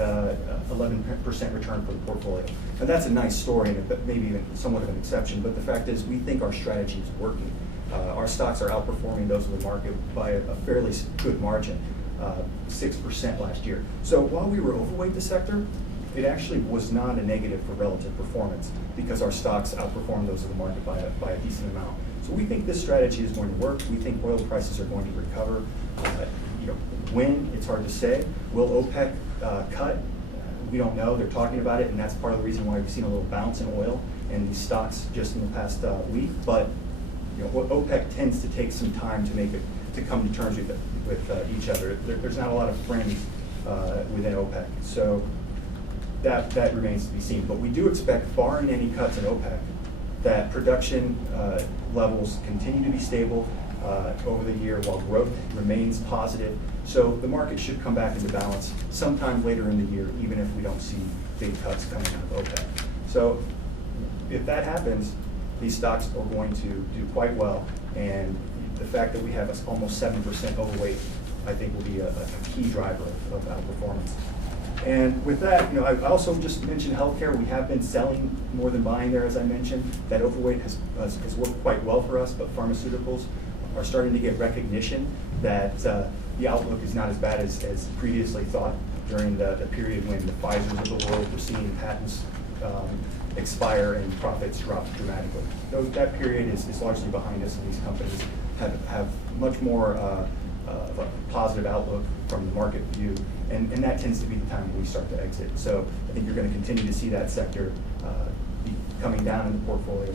11% return for the portfolio. And that's a nice story, and maybe even somewhat of an exception, but the fact is we think our strategy is working. Our stocks are outperforming those of the market by a fairly good margin, 6% last year. So while we were overweight the sector, it actually was not a negative for relative performance because our stocks outperformed those of the market by a decent amount. So we think this strategy is going to work. We think oil prices are going to recover. When, it's hard to say. Will OPEC cut? We don't know. They're talking about it, and that's part of the reason why we've seen a little bounce in oil and these stocks just in the past week. But OPEC tends to take some time to come to terms with each other. There's not a lot of friends within OPEC, so that remains to be seen. But we do expect, barring any cuts in OPEC, that production levels continue to be stable over the year while growth remains positive. So the market should come back into balance sometime later in the year, even if we don't see big cuts coming out of OPEC. So if that happens, these stocks are going to do quite well, and the fact that we have almost 7% overweight, I think, will be a key driver of outperformance. And with that, I also just mentioned healthcare. We have been selling more than buying there, as I mentioned. That overweight has worked quite well for us, but pharmaceuticals are starting to get recognition that the outlook is not as bad as previously thought during the period when the Pfizers of the world were seeing patents expire and profits drop dramatically. That period is largely behind us, and these companies have much more of a positive outlook from the market view, and that tends to be the time when we start to exit. So I think you're going to continue to see that sector be coming down in the portfolio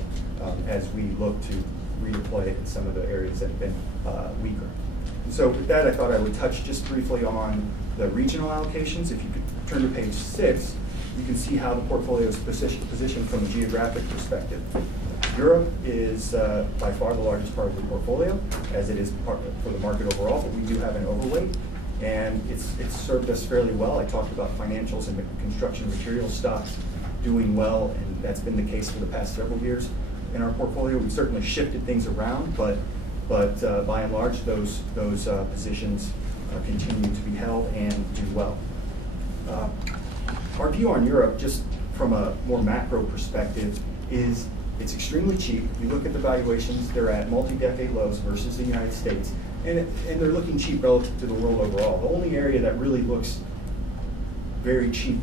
as we look to redeploy it in some of the areas that have been weaker. So with that, I thought I would touch just briefly on the regional allocations. If you could turn to page 6, you can see how the portfolio is positioned from a geographic perspective. Europe is by far the largest part of the portfolio, as it is part for the market overall, but we do have an overweight, and it's served us fairly well. I talked about financials and construction materials stocks doing well, and that's been the case for the past several years in our portfolio. We've certainly shifted things around, but by and large, those positions continue to be held and do well. Our view on Europe, just from a more macro perspective, is it's extremely cheap. You look at the valuations, they're at multi-decade lows versus the United States, and they're looking cheap relative to the world overall. The only area that really looks very cheap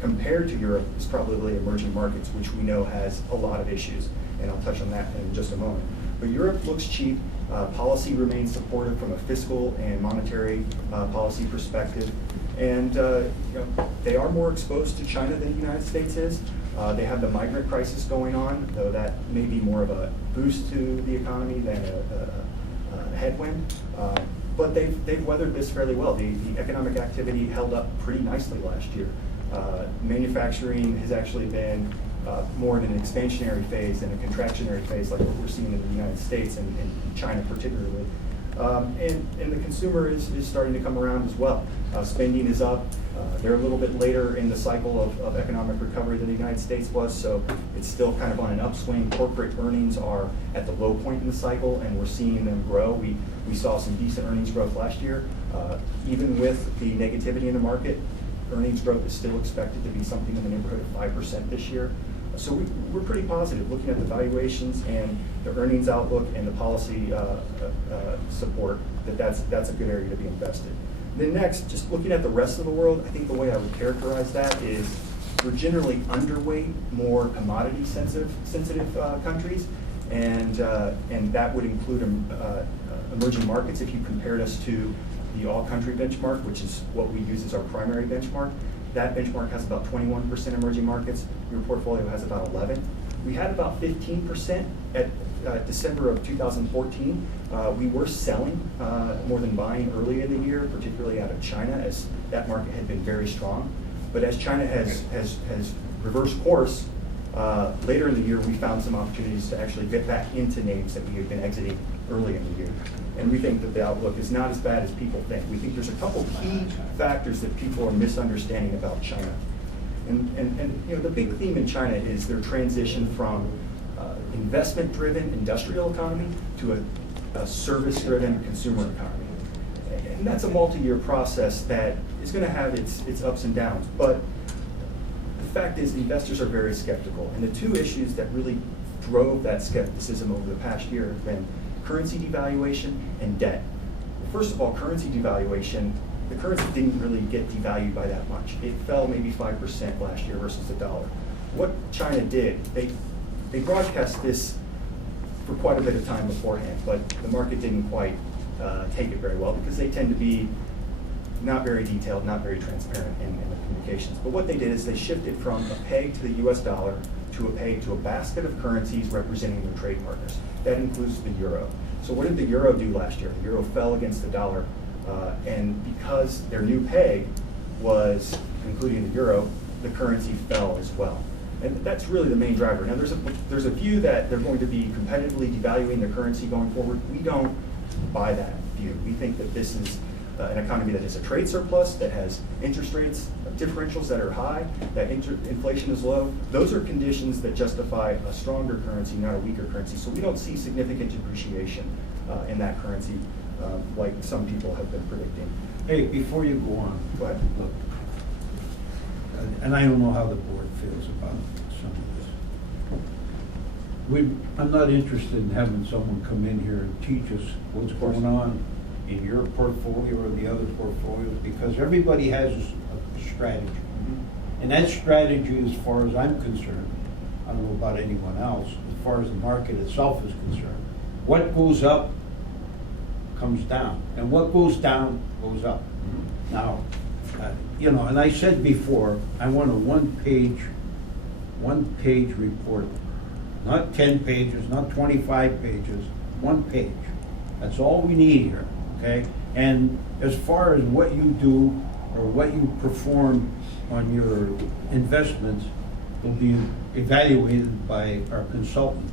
compared to Europe is probably emerging markets, which we know has a lot of issues, and I'll touch on that in just a moment. But Europe looks cheap. Policy remains supportive from a fiscal and monetary policy perspective, and they are more exposed to China than the United States is. They have the migrant crisis going on, though that may be more of a boost to the economy than a headwind. But they've weathered this fairly well. The economic activity held up pretty nicely last year. Manufacturing has actually been more in an expansionary phase than a contractionary phase like what we're seeing in the United States and China particularly. And the consumer is starting to come around as well. Spending is up. They're a little bit later in the cycle of economic recovery than the United States was, so it's still kind of on an upswing. Corporate earnings are at the low point in the cycle, and we're seeing them grow. We saw some decent earnings growth last year. Even with the negativity in the market, earnings growth is still expected to be something in the neighborhood of 5% this year. So we're pretty positive looking at the valuations and the earnings outlook and the policy support that's a good area to be invested. Then next, just looking at the rest of the world, I think the way I would characterize that is we're generally underweight more commodity sensitive countries, and that would include emerging markets. If you compared us to the all-country benchmark, which is what we use as our primary benchmark, that benchmark has about 21% emerging markets. Your portfolio has about 11. We had about 15% at December of 2014. We were selling more than buying early in the year, particularly out of China, as that market had been very strong. But as China has reversed course, later in the year, we found some opportunities to actually get back into names that we had been exiting early in the year. And we think that the outlook is not as bad as people think. We think there's a couple key factors that people are misunderstanding about China. And the big theme in China is their transition from investment-driven industrial economy to a service-driven consumer economy. And that's a multi-year process that is going to have its ups and downs. But the fact is investors are very skeptical. And the two issues that really drove that skepticism over the past year have been currency devaluation and debt. Well, first of all, currency devaluation, the currency didn't really get devalued by that much. It fell maybe 5% last year versus the dollar. What China did, they broadcast this for quite a bit of time beforehand, but the market didn't quite take it very well because they tend to be not very detailed, not very transparent in the communications. But what they did is they shifted from a peg to the US dollar to a peg to a basket of currencies representing their trade partners. That includes the euro. So what did the euro do last year? The euro fell against the dollar, and because their new peg was including the euro, the currency fell as well. And that's really the main driver. Now there's a view that they're going to be competitively devaluing their currency going forward. We don't buy that view. We think that this is an economy that has a trade surplus, that has interest rates differentials that are high, that inflation is low. Those are conditions that justify a stronger currency, not a weaker currency. So we don't see significant depreciation in that currency like some people have been predicting. Hey, before you go on. Go ahead. Look, and I don't know how the board feels about some of this. I'm not interested in having someone come in here and teach us what's going on in your portfolio or the other portfolios, because everybody has a strategy. Mm-hmm. And that strategy, as far as I'm concerned, I don't know about anyone else, as far as the market itself is concerned, what goes up comes down, and what goes down goes up. Mm-hmm. Now, and I said before, I want a one-page report, not 10 pages, not 25 pages, one page. That's all we need here, okay? And as far as what you do or what you perform on your investments will be evaluated by our consultant.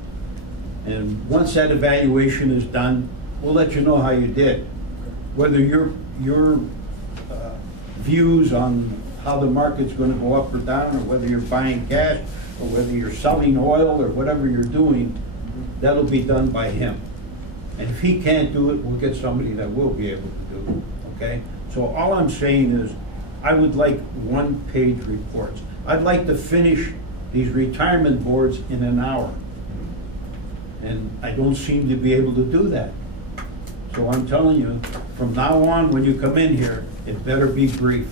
And once that evaluation is done, we'll let you know how you did. Whether your views on how the market's gonna go up or down, or whether you're buying cash, or whether you're selling oil, or whatever you're doing, that'll be done by him. And if he can't do it, we'll get somebody that will be able to do it, okay? So all I'm saying is, I would like one-page reports. I'd like to finish these retirement boards in an hour. And I don't seem to be able to do that. So I'm telling you, from now on, when you come in here, it better be brief.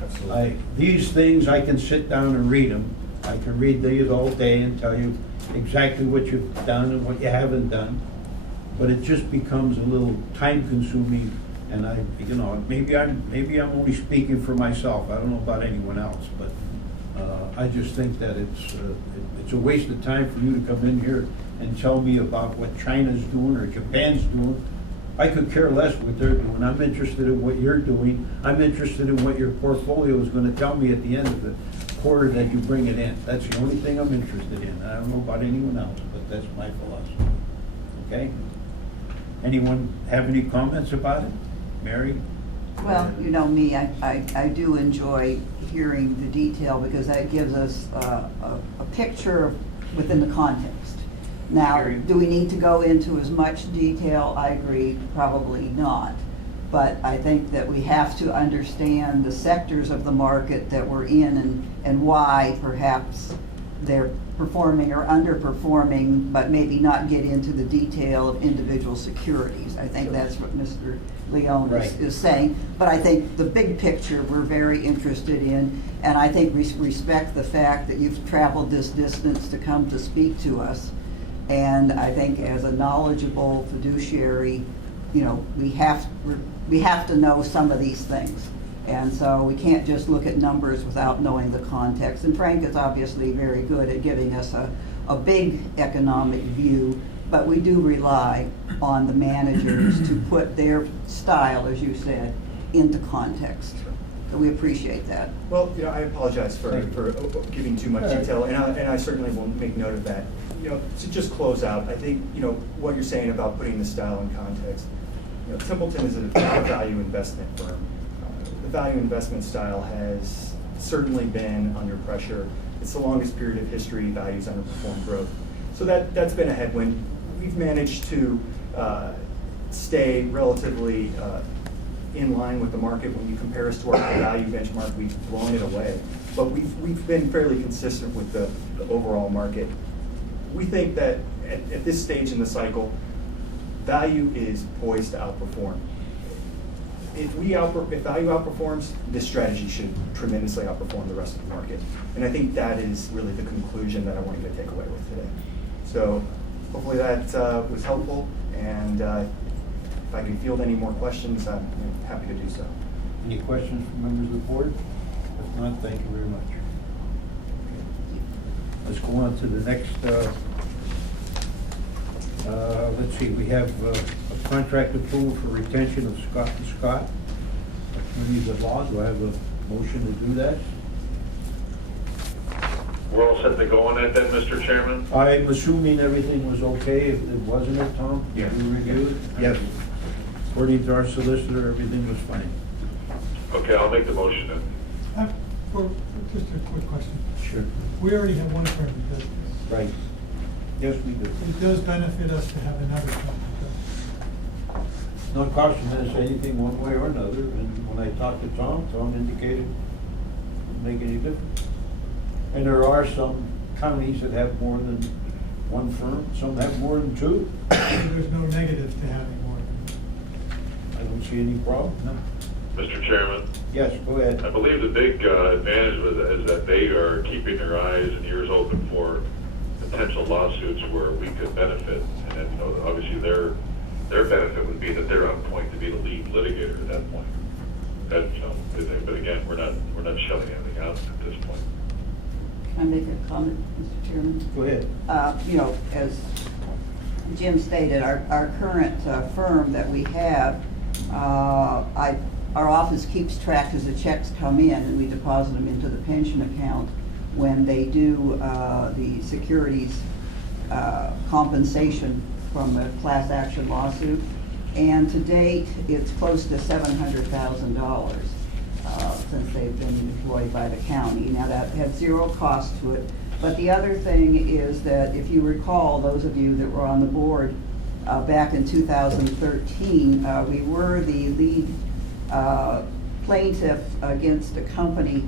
Absolutely. These things, I can sit down and read them. I can read these all day and tell you exactly what you've done and what you haven't done. But it just becomes a little time consuming, and maybe I'm only speaking for myself. I don't know about anyone else, but I just think that it's a waste of time for you to come in here and tell me about what China's doing or Japan's doing. I could care less what they're doing. I'm interested in what you're doing. I'm interested in what your portfolio is gonna tell me at the end of the quarter that you bring it in. That's the only thing I'm interested in. I don't know about anyone else, but that's my philosophy. Okay? Anyone have any comments about it? Mary? Well, you know me, I do enjoy hearing the detail because that gives us a picture within the context. Now, do we need to go into as much detail? I agree, probably not. But I think that we have to understand the sectors of the market that we're in and why perhaps they're performing or underperforming, but maybe not get into the detail of individual securities. I think that's what Mr. Leon is saying. But I think the big picture we're very interested in, and I think we respect the fact that you've traveled this distance to come to speak to us. And I think as a knowledgeable fiduciary, you know, we have to know some of these things. And so we can't just look at numbers without knowing the context. And Frank is obviously very good at giving us a big economic view, but we do rely on the managers to put their style, as you said, into context. So we appreciate that. Well, you know, I apologize for giving too much detail, and I certainly will make note of that. You know, to just close out, I think, you know, what you're saying about putting the style in context, you know, Templeton is a value investment firm. The value investment style has certainly been under pressure. It's the longest period of history, values underperform growth. So that's been a headwind. We've managed to stay relatively in line with the market. When you compare us to our value benchmark, we've blown it away. But we've been fairly consistent with the overall market. We think that at this stage in the cycle, value is poised to outperform. If value outperforms, this strategy should tremendously outperform the rest of the market. And I think that is really the conclusion that I want you to take away with today. So hopefully that was helpful, and if I can field any more questions, I'm happy to do so. Any questions from members of the board? If not, thank you very much. Let's go on to the next, let's see, we have a contract approval for retention of Scott and Scott, attorneys at law. Do I have a motion to do that? We're all set to go on it then, Mr. Chairman? I'm assuming everything was okay. If it wasn't it, Tom? Yeah. You reviewed it? Yes. According to our solicitor, everything was fine. Okay, I'll make the motion then. Just a quick question. Sure. We already have one firm that does this. Right. Yes, we do. It does benefit us to have another firm that does this. Not costing us anything one way or another, and when I talked to Tom, Tom indicated it wouldn't make any difference. And there are some counties that have more than one firm, some have more than two. There's no negative to having more than I don't see any problem, no. Mr. Chairman, Yes, go ahead. I believe the big advantage with it is that they are keeping their eyes and ears open for potential lawsuits where we could benefit. And then, you know, obviously their benefit would be that they're on point to be the lead litigator at that point. That, you know, but again, we're not shelling anything out at this point. Can I make a comment, Mr. Chairman? Go ahead. You know, as Jim stated, our current firm that we have, our office keeps track as the checks come in, and we deposit them into the pension account when they do the securities compensation from a class action lawsuit. And to date, it's close to $700,000 since they've been employed by the county. Now, that had zero cost to it. But the other thing is that if you recall, those of you that were on the board back in 2013, we were the lead plaintiff against a company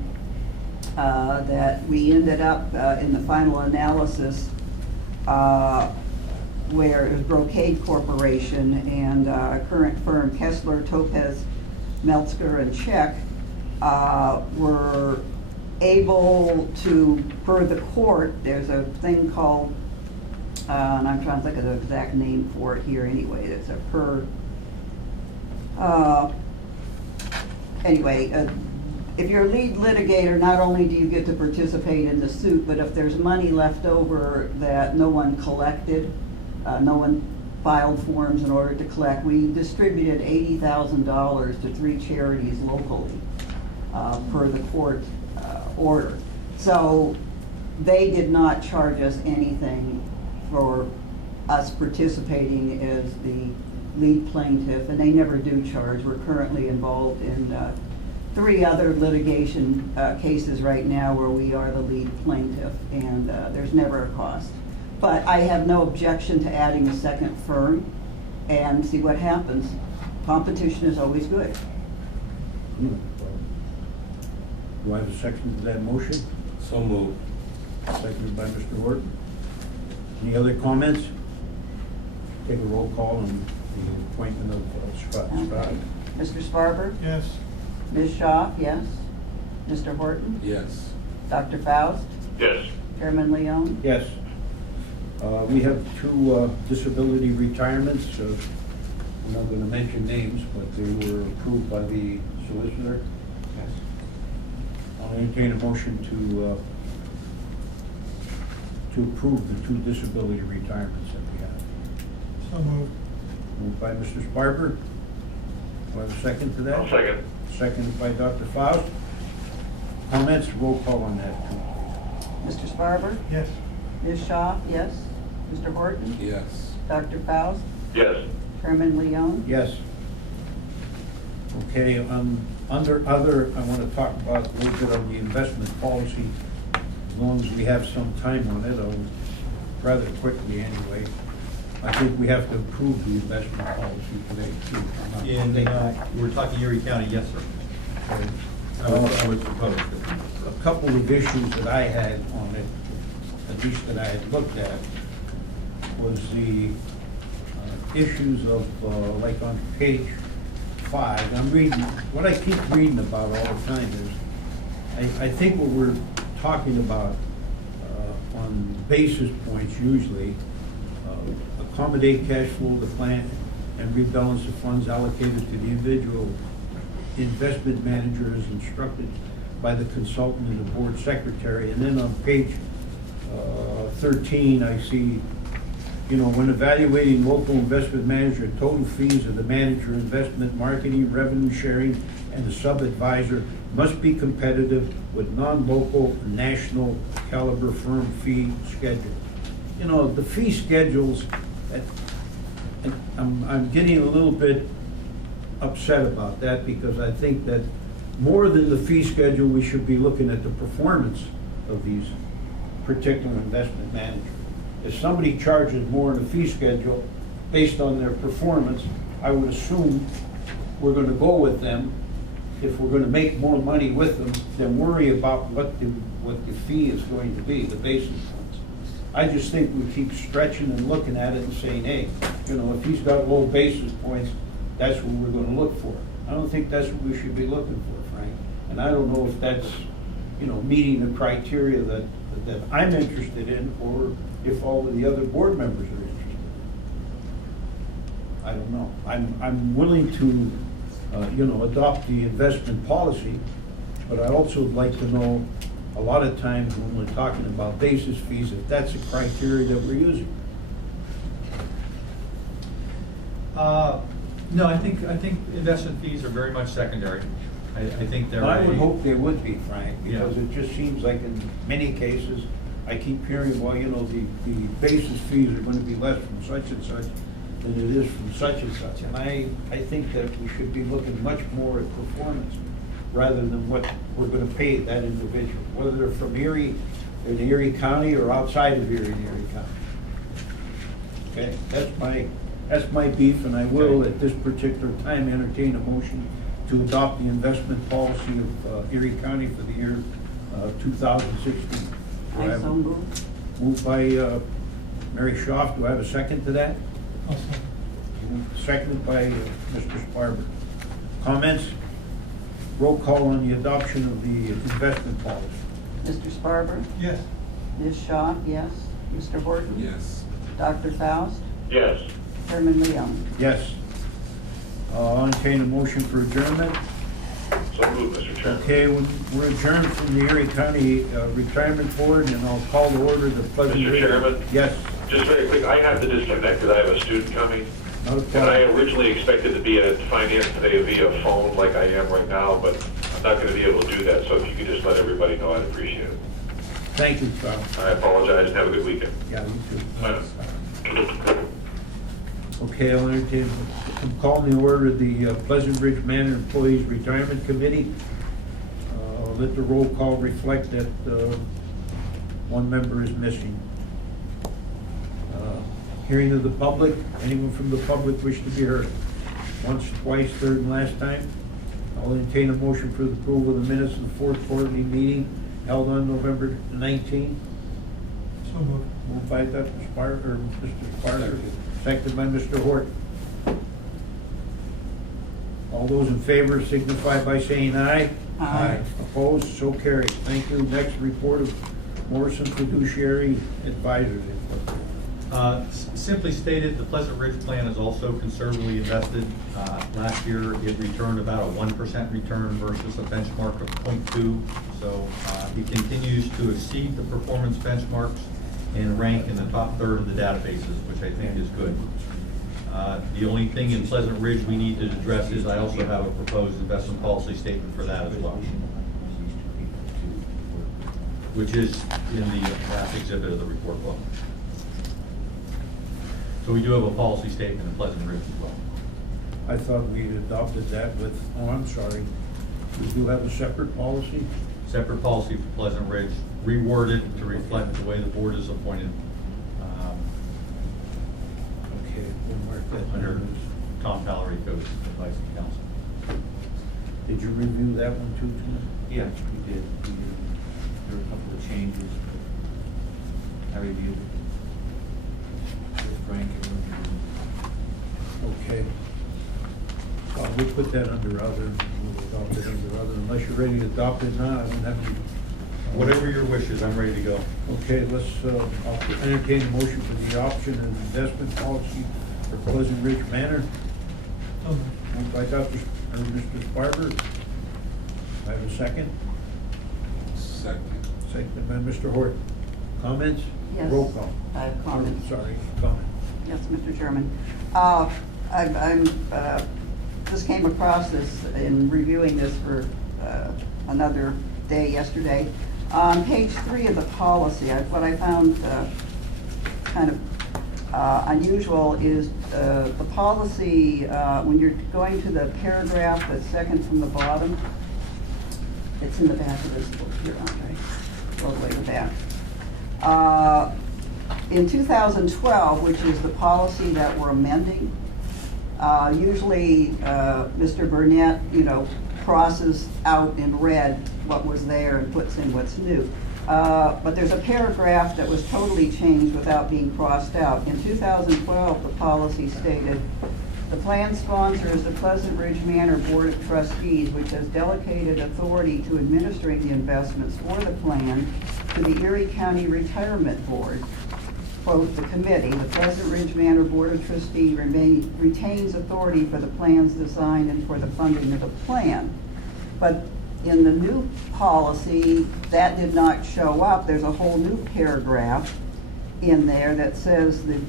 that we ended up in the final analysis where it was Brocade Corporation and current firm Kessler, Topez, Meltzger, and Check were able to, per the court, there's a thing called, and I'm trying to think of the exact name for it here anyway, there's a if you're a lead litigator, not only do you get to participate in the suit, but if there's money left over that no one collected, no one filed forms in order to collect, we distributed $80,000 to 3 charities locally per the court order. So they did not charge us anything for us participating as the lead plaintiff, and they never do charge. We're currently involved in 3 other litigation cases right now where we are the lead plaintiff, and there's never a cost. But I have no objection to adding a second firm and see what happens. Competition is always good. Do I have a second to that motion? So moved. Seconded by Mr. Horton. Any other comments? Take a roll call on the appointment of Scott. Okay. Mr. Sparber? Yes. Ms. Shaw, yes. Mr. Horton? Yes. Dr. Faust? Yes. Chairman Leon? Yes. We have 2 disability retirements. I'm not going to mention names, but they were approved by the solicitor. Yes. I'll entertain a motion to approve the 2 disability retirements that we have. So moved. Moved by Mr. Sparber. Do I have a second to that? I'll second. Seconded by Dr. Faust. Comments? Roll call on that, too. Mr. Sparber? Yes. Ms. Shaw, yes. Mr. Horton? Yes. Dr. Faust? Yes. Chairman Leon? Yes. Okay, under other, I want to talk about a little bit on the investment policy. As long as we have some time on it, rather quickly anyway. I think we have to approve the investment policy today, too. We're talking Erie County, yes, sir. I would propose it. A couple of issues that I had on it, at least that I had looked at, was the issues of, like on page 5, I'm reading, what I keep reading about all the time is, I think what we're talking about on basis points usually, accommodate cash flow of the plant and rebalance the funds allocated to the individual investment manager as instructed by the consultant and the board secretary. And then on page 13, I see, when evaluating local investment manager, total fees of the manager, investment, marketing, revenue sharing, and the sub-advisor must be competitive with non-local, national caliber firm fee schedule. The fee schedules, I'm getting a little bit upset about that, because I think that more than the fee schedule, we should be looking at the performance of these particular investment managers. If somebody charges more in the fee schedule based on their performance, I would assume we're going to go with them if we're going to make more money with them than worry about what the fee is going to be, the basis points. I just think we keep stretching and looking at it and saying, hey, if he's got low basis points, that's what we're going to look for. I don't think that's what we should be looking for, Frank. And I don't know if that's, meeting the criteria that I'm interested in, or if all of the other board members are interested in. I don't know. I'm willing to, adopt the investment policy, but I also would like to know, a lot of times when we're talking about basis fees, if that's a criteria that we're using. No, I think investment fees are very much secondary. I think they're. I would hope they would be, Frank, because it just seems like in many cases, I keep hearing, well, you know, the basis fees are gonna be less from such and such than it is from such and such. And I think that we should be looking much more at performance rather than what we're gonna pay that individual, whether they're from Erie, in Erie County, or outside of Erie, in Erie County. Okay, that's my beef, and I will, at this particular time, entertain a motion to adopt the investment policy of Erie County for the year 2016. I so move. Moved by Mary Schaaf. Do I have a second to that? I'll second. Seconded by Mr. Sparber. Comments? Roll call on the adoption of the investment policy. Mr. Sparber? Yes. Ms. Shaw, yes. Mr. Horton? Yes. Dr. Faust? Yes. Chairman Leon? Yes. I'll entertain a motion for adjournment. So moved, Mr. Chairman. Okay, we're adjourned from the Erie County Retirement Board, and I'll call to order the Pleasant Mr. Ridge. Chairman? Yes. Just very quick, I have to disconnect because I have a student coming. Not a And I problem. originally expected to be at finance today via phone like I am right now, but I'm not going to be able to do that. So if you could just let everybody know, I'd appreciate it. Thank you, Charles. I apologize and have a good weekend. Yeah, you too. Bye. Okay, I'll entertain, I'm calling the order of the Pleasant Ridge Manor Employees Retirement Committee. Let the roll call reflect that one member is missing. Hearing of the public, anyone from the public wish to be heard? Once, twice, third, and last time? I'll entertain a motion for the approval of the minutes of the fourth quarterly meeting held on November 19th. So moved. Moved by Dr. Sparker, or Mr. Sparker, seconded by Mr. Hort. All those in favor signify by saying aye. Aye. Opposed, so carried. Thank you. Next, report of Morrison Fiduciary Advisors. Simply stated, the Pleasant Ridge plan is also conservatively invested. Last year, it returned about a 1% return versus a benchmark of 0.2. So it continues to exceed the performance benchmarks and rank in the top third of the databases, which I think is good. The only thing in Pleasant Ridge we need to address is I also have a proposed investment policy statement for that as well, which is in the last exhibit of the report book. So we do have a policy statement in Pleasant Ridge as well. I thought we had adopted that with, oh, I'm sorry. We do have a separate policy? Separate policy for Pleasant Ridge, reworded to reflect the way the board is appointed Okay, we'll mark that under down. Tom Talarico's advice and counsel. Did you review that one too, Tim? Yes, we did. There were a couple of changes. I reviewed it with Frank and Ruben. Okay. We'll put that under other, we'll adopt it under other, unless you're ready to adopt it now, I don't have to. Whatever your wishes, I'm ready to go. Okay, let's, I'll entertain a motion for the adoption of investment policy for Pleasant Ridge Manor. So moved. Moved by Mr. Sparber. I have a second. Second. Seconded by Mr. Hort. Comments? Yes. Roll call. I have comments. Sorry, comment. Yes, Mr. Chairman. Just came across this in reviewing this for another day yesterday. On page 3 of the policy, what I found kind of unusual is the policy, when you're going to the paragraph that's second from the bottom, it's in the back of this book here, okay? All the way to the back. In 2012, which is the policy that we're amending, usually Mr. Burnett, crosses out in red what was there and puts in what's new. But there's a paragraph that was totally changed without being crossed out. In 2012, the policy stated, "The plan sponsor is the Pleasant Ridge Manor Board of Trustees, which has delegated authority to administering the investments for the plan to the Erie County Retirement Board." Quote, "The committee, the Pleasant Ridge Manor Board of Trustees retains authority for the plan's design and for the funding of the plan." But in the new policy, that did not show up. There's a whole new paragraph in there that says the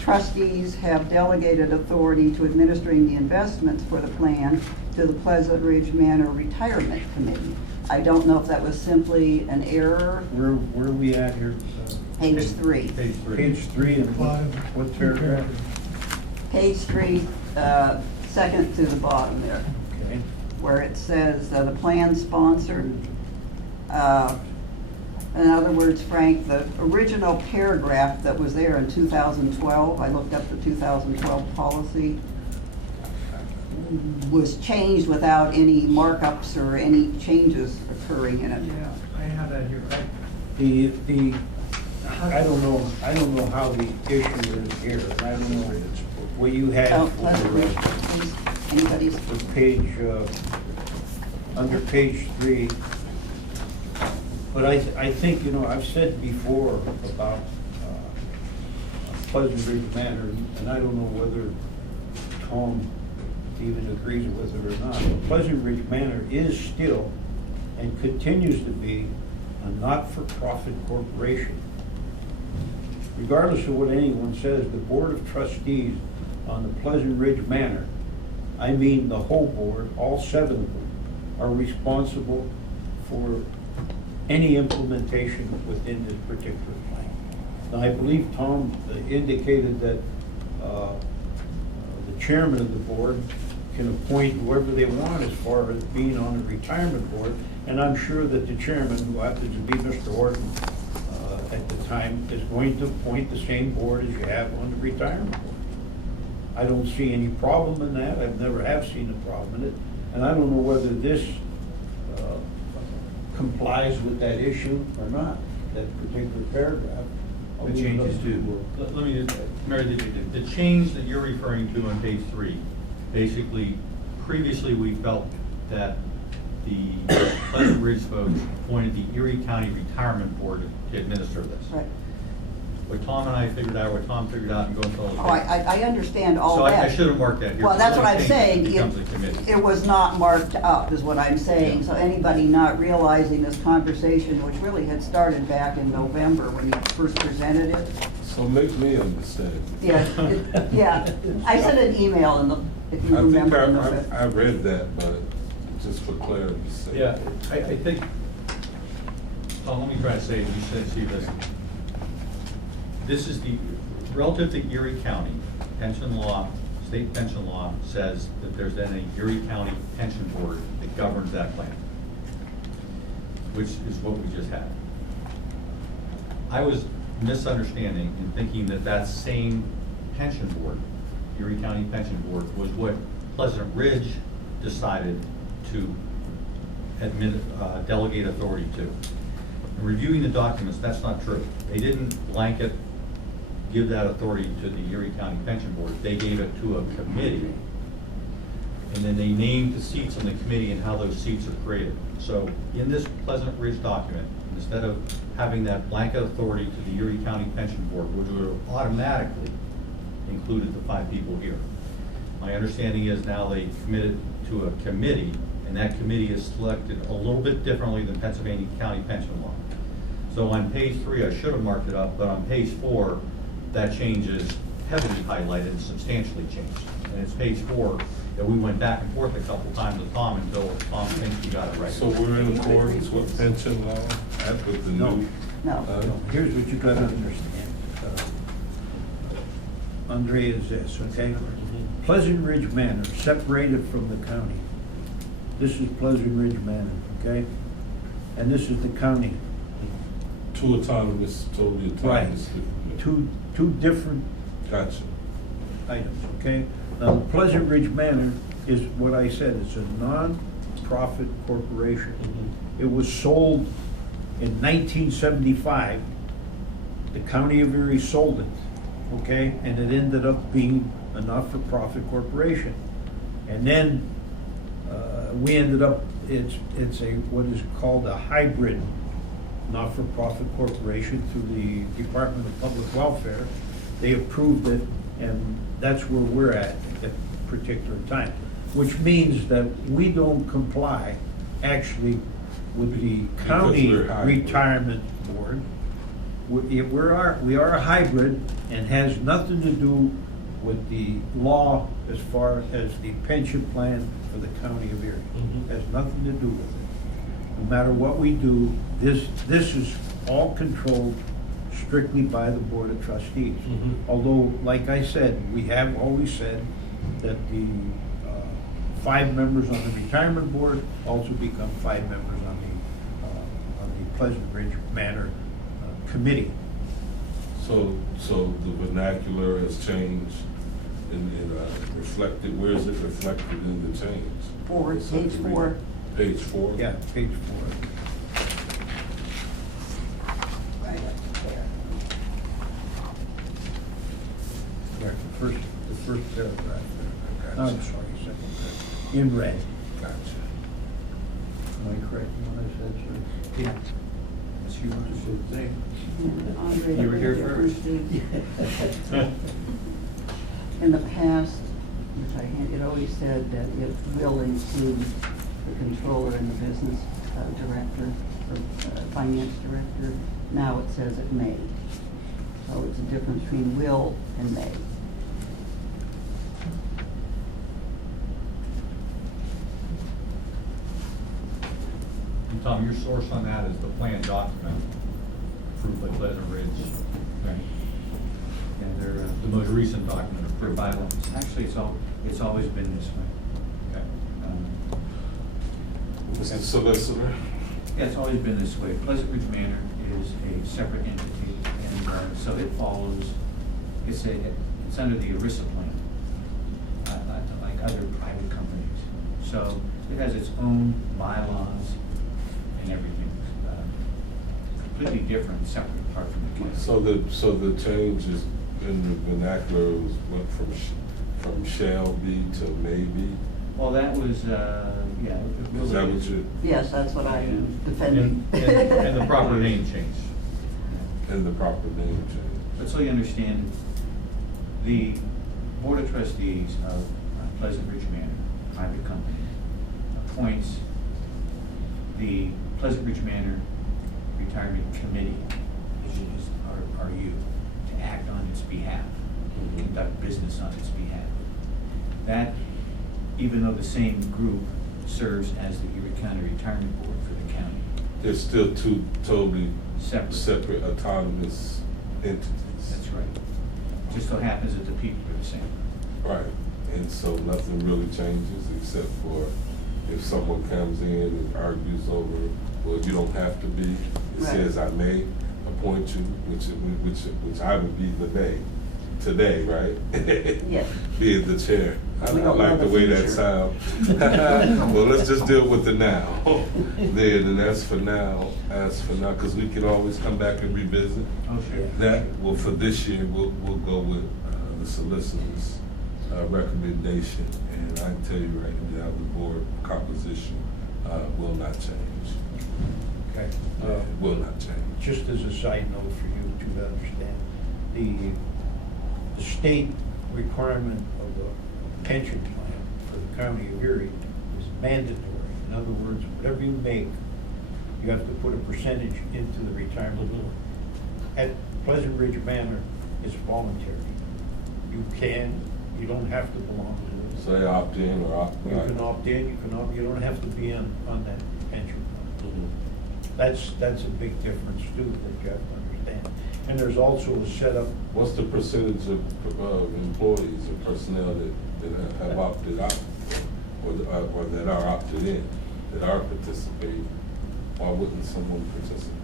trustees have delegated authority to administering the investments for the plan to the Pleasant Ridge Manor Retirement Committee. I don't know if that was simply an error. Where are we at here? Page 3. Page 3. Page 3 and what paragraph? Page 3, second to the bottom there, Okay. where it says the plan sponsored. In other words, Frank, the original paragraph that was there in 2012, I looked up the 2012 policy, was changed without any markups or any changes occurring in it. Yeah, I have that here. I don't know how the issue is here. I don't know what you had Oh, for, let's read, please. Anybody's, for page, under page 3. But I think, I've said before about Pleasant Ridge Manor, and I don't know whether Tom even agrees with it or not. But Pleasant Ridge Manor is still and continues to be a not-for-profit corporation. Regardless of what anyone says, the Board of Trustees on the Pleasant Ridge Manor, I mean the whole board, all 7 of them, are responsible for any implementation within this particular plan. Now, I believe Tom indicated that the chairman of the board can appoint whoever they want as far as being on the retirement board, and I'm sure that the chairman, who happens to be Mr. Horton at the time, is going to appoint the same board as you have on the retirement board. I don't see any problem in that. I've never have seen a problem in it, and I don't know whether this complies with that issue or not, that particular paragraph. The changes to, let me, Mary, the change that you're referring to on page 3, basically, previously we felt that the Pleasant Ridge folks appointed the Erie County Retirement Board to administer this. right. What Tom and I figured out, what Tom figured out and going through all the. Oh, I understand all So that. I should have marked that here. Well, that's what I'm Change saying. becomes a committee. It was not marked up, is what I'm saying. Yeah. So anybody not realizing this conversation, which really had started back in November when you first presented it. So make me understand. Yeah. I sent an email in the, if you I think remember. in the- I read that, but just for clarity's sake. Yeah, I think, Tom, let me try to say, you said, see this. This is the, relative to Erie County, pension law, state pension law says that there's then a Erie County Pension Board that governs that plan, which is what we just had. I was misunderstanding and thinking that that same pension board, Erie County Pension Board, was what Pleasant Ridge decided to delegate authority to. In reviewing the documents, that's not true. They didn't blanket give that authority to the Erie County Pension Board. They gave it to a committee, and then they named the seats on the committee and how those seats are created. So in this Pleasant Ridge document, instead of having that blanket authority to the Erie County Pension Board, which would have automatically included the 5 people here, my understanding is now they committed to a committee, and that committee is selected a little bit differently than Pennsylvania County pension law. So on page 3, I should have marked it up, but on page 4, that change is heavily highlighted and substantially changed. And it's page 4 that we went back and forth a couple times with Tom until Tom thinks we got it right. So we're in accordance with pension law, with the new? No. Here's what you gotta understand. Andre, is this, okay? Pleasant Ridge Manor, separated from the county. This is Pleasant Ridge Manor, okay? And this is the county. Two autonomous, totally autonomous. Two different Gotcha. items, okay? Now, the Pleasant Ridge Manor is what I said, it's a non-profit corporation. It was sold in 1975. The county of Erie sold it, okay? And it ended up being a not-for-profit corporation. And then we ended up, it's a, what is called a hybrid not-for-profit corporation through the Department of Public Welfare. They approved it, and that's where we're at particular time, which means that we don't comply actually with the county Because we're hybrid. retirement board. We are a hybrid and has nothing to do with the law as far as the pension plan for the county of Erie. Has nothing to do with it. no matter what we do, this is all controlled strictly by the Board of Trustees. Mhm. Although, like I said, we have always said that the 5 members on the retirement board also become 5 members on the Pleasant Ridge Manor committee. So the vernacular has changed and reflected, where is it reflected in the change? Page 4. Page 4? Yeah, page 4. Right up there. Yeah, the first paragraph there. No, I'm Gotcha. sorry, second paragraph. In red. Gotcha. Am I correct in what I said, sir? Yeah. That's your understood thing. Yeah, Andre, You were here different first. things. In the past, which I had, it always said that it will include the controller and the business director, or finance director. Now it says it may. So it's a difference between will and may. And Tom, your source on that is the plan document approved by Pleasant Ridge, Right. Yeah, they're, the most recent document their approved by bylaws. them. Actually, it's always been this way. Okay. Mr. Solicitor? Yeah, it's always been this way. Pleasant Ridge Manor is a separate entity, and so it follows, it's under the ERISA plan, like other private companies. So it has its own bylaws and everything, completely different, separate apart from the county. So the change is in the vernacular was went from shall be to may be? Well, that was, yeah. Is that what you, Yes, that's what I'm defending. And the proper name change. and the proper name But change? so you understand, the Board of Trustees of Pleasant Ridge Manor, private company, appoints the Pleasant Ridge Manor Retirement Committee, which are you, to act on its behalf, conduct business on its behalf. That, even though the same group serves as the Erie County Retirement Board for the county, They're still two totally separate. autonomous entities. That's right. Just so happens that the people are the same. Right, and so nothing really changes except for if someone comes in and argues over, well, you don't have to be. It Right. says I may appoint you, which I would be the may, today, right? Yes. Being the chair. I We don't like know the the way that future. sounds. Well, let's just deal with the now. Then, and as for now, because we can always come back and revisit. Oh, sure. That, well, for this year, we'll go with the solicitor's recommendation, and I can tell you right now, the board composition will not change. Okay. Will not change. Just as a side note for you to understand, the state requirement of the pension plan for the county of Erie is mandatory. In other words, whatever you make, you have to put a percentage into the retirement board. At Pleasant Ridge Manor, it's voluntary. You don't have to belong to it. So they opt in or opt You out? can opt in, you don't have to be on that pension plan. Mhm. That's a big difference too, that you have to understand. And there's also a setup. What's the percentage of employees or personnel that have opted out, or that are opted in, that are participating? Why wouldn't someone participate?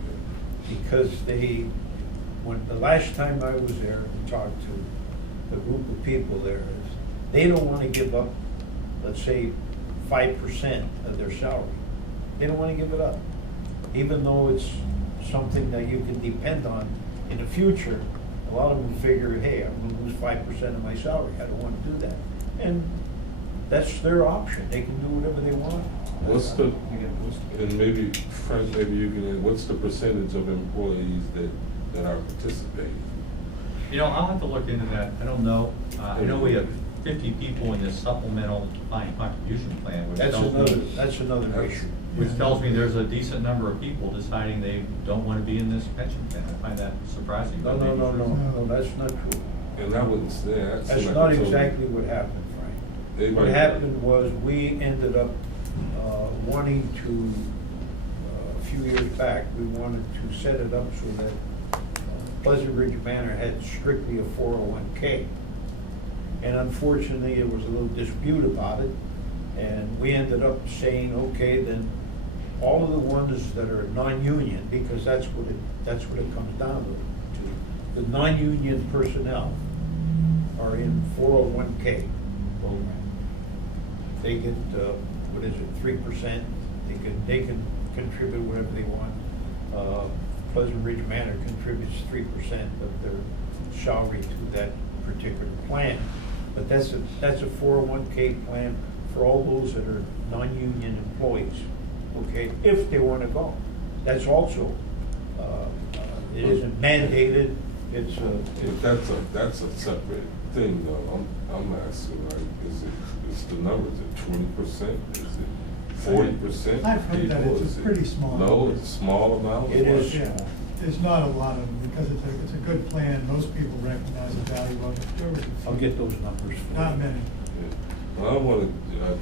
Because the last time I was there and talked to the group of people there, they don't want to give up, let's say, 5% of their salary. They don't want to give it up. Even though it's something that you can depend on in the future, a lot of them figure, hey, I'm gonna lose 5% of my salary, I don't want to do that. And that's their option, they can do whatever they want. What's the, You get a list. and maybe, Frank, maybe you can, what's the percentage of employees that are participating? You know, I'll have to look into that. I don't know. I know we have 50 people in this supplemental defined contribution plan, which That's tells another issue. which tells me there's a decent number of people deciding they don't want to be in this pension plan. I find that surprising. No, but maybe true. that's not true. And I wouldn't say that. That's not exactly what happened, Frank. They What might- happened was, we ended up wanting to few years back, we wanted to set it up so that Pleasant Ridge Manor had strictly a 401K. And unfortunately, there was a little dispute about it, and we ended up saying, okay, then all of the ones that are non-union, because that's what it comes down to. The non-union personnel are in 401K program. They get, 3%, they can contribute whatever they want. Pleasant Ridge Manor contributes 3% of their salary to that particular plan. But that's a 401K plan for all those that are non-union employees, okay, if they want to go. That's also, it isn't mandated, it's If that's a separate thing though, I'm asking, like, is the numbers at 20%? Is it 40%? I've heard that it's a pretty small No, number. it's a small amount? It is. Yeah, there's not a lot of them, because it's a good plan, most people recognize the value of it. There was a few. I'll get those numbers for you. Not many. Yeah. Well, I don't want to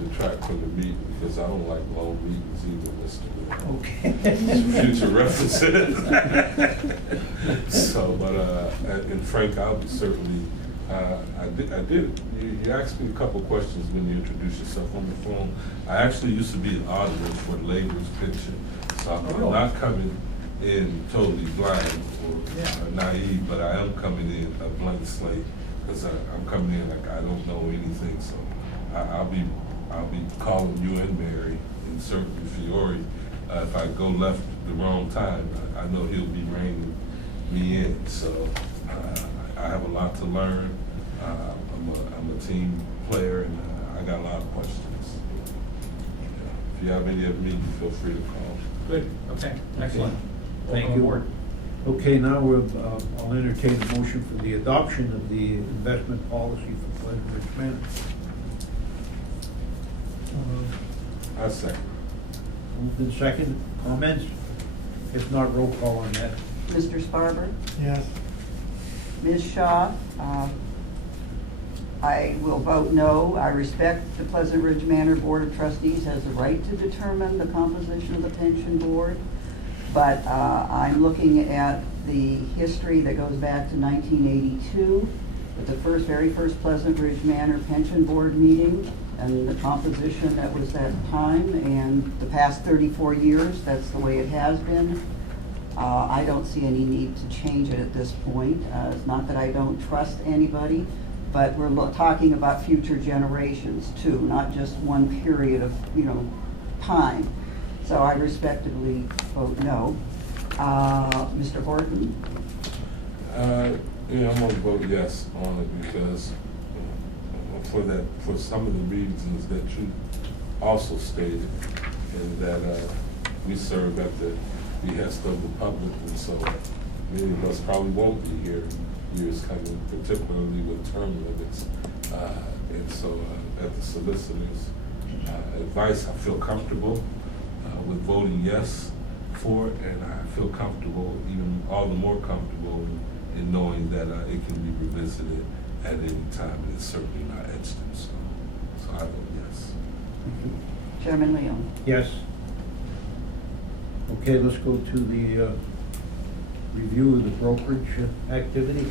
detract from the meeting because I don't like long meetings either, Mr. Mayor. Okay. Future references. So, but, and Frank, I'll be certainly, you asked me a couple of questions when you introduced yourself on the phone. I actually used to be an auditor for labor's pension, so I'm not coming in totally blind or naive, but I am coming in a blank slate, because I'm coming in like I don't know anything, so I'll be calling you and Mary, and certainly Fiore, if I go left the wrong time, I know he'll be reining me in, so I have a lot to learn. I'm a team player, and I got a lot of questions. If you have any of me, feel free to call. Good, okay, excellent. Thank Welcome you. aboard. Okay, now I'll entertain a motion for the adoption of the investment policy for Pleasant Ridge Manor. I second. Moved in second, comments? If not, roll call on that. Mr. Sparber? Yes. Ms. Shaw? I will vote no. I respect the Pleasant Ridge Manor Board of Trustees has the right to determine the composition of the pension board, but I'm looking at the history that goes back to 1982, with the very first Pleasant Ridge Manor Pension Board meeting, and the composition that was that time, and the past 34 years, that's the way it has been. I don't see any need to change it at this point. It's not that I don't trust anybody, but we're talking about future generations too, not just one period of, time. So I respectively vote no. Mr. Horton? I'm gonna vote yes on it because for some of the reasons that you also stated, and that we serve at the behest of the public, and so many of us probably won't be here years coming, particularly with term limits. And so at the solicitor's advice, I feel comfortable with voting yes for it, and I feel comfortable, even all the more comfortable in knowing that it can be revisited at any time, and it's certainly not etched in stone. So I vote yes. Chairman Leon? Yes. Okay, let's go to the review of the brokerage activity.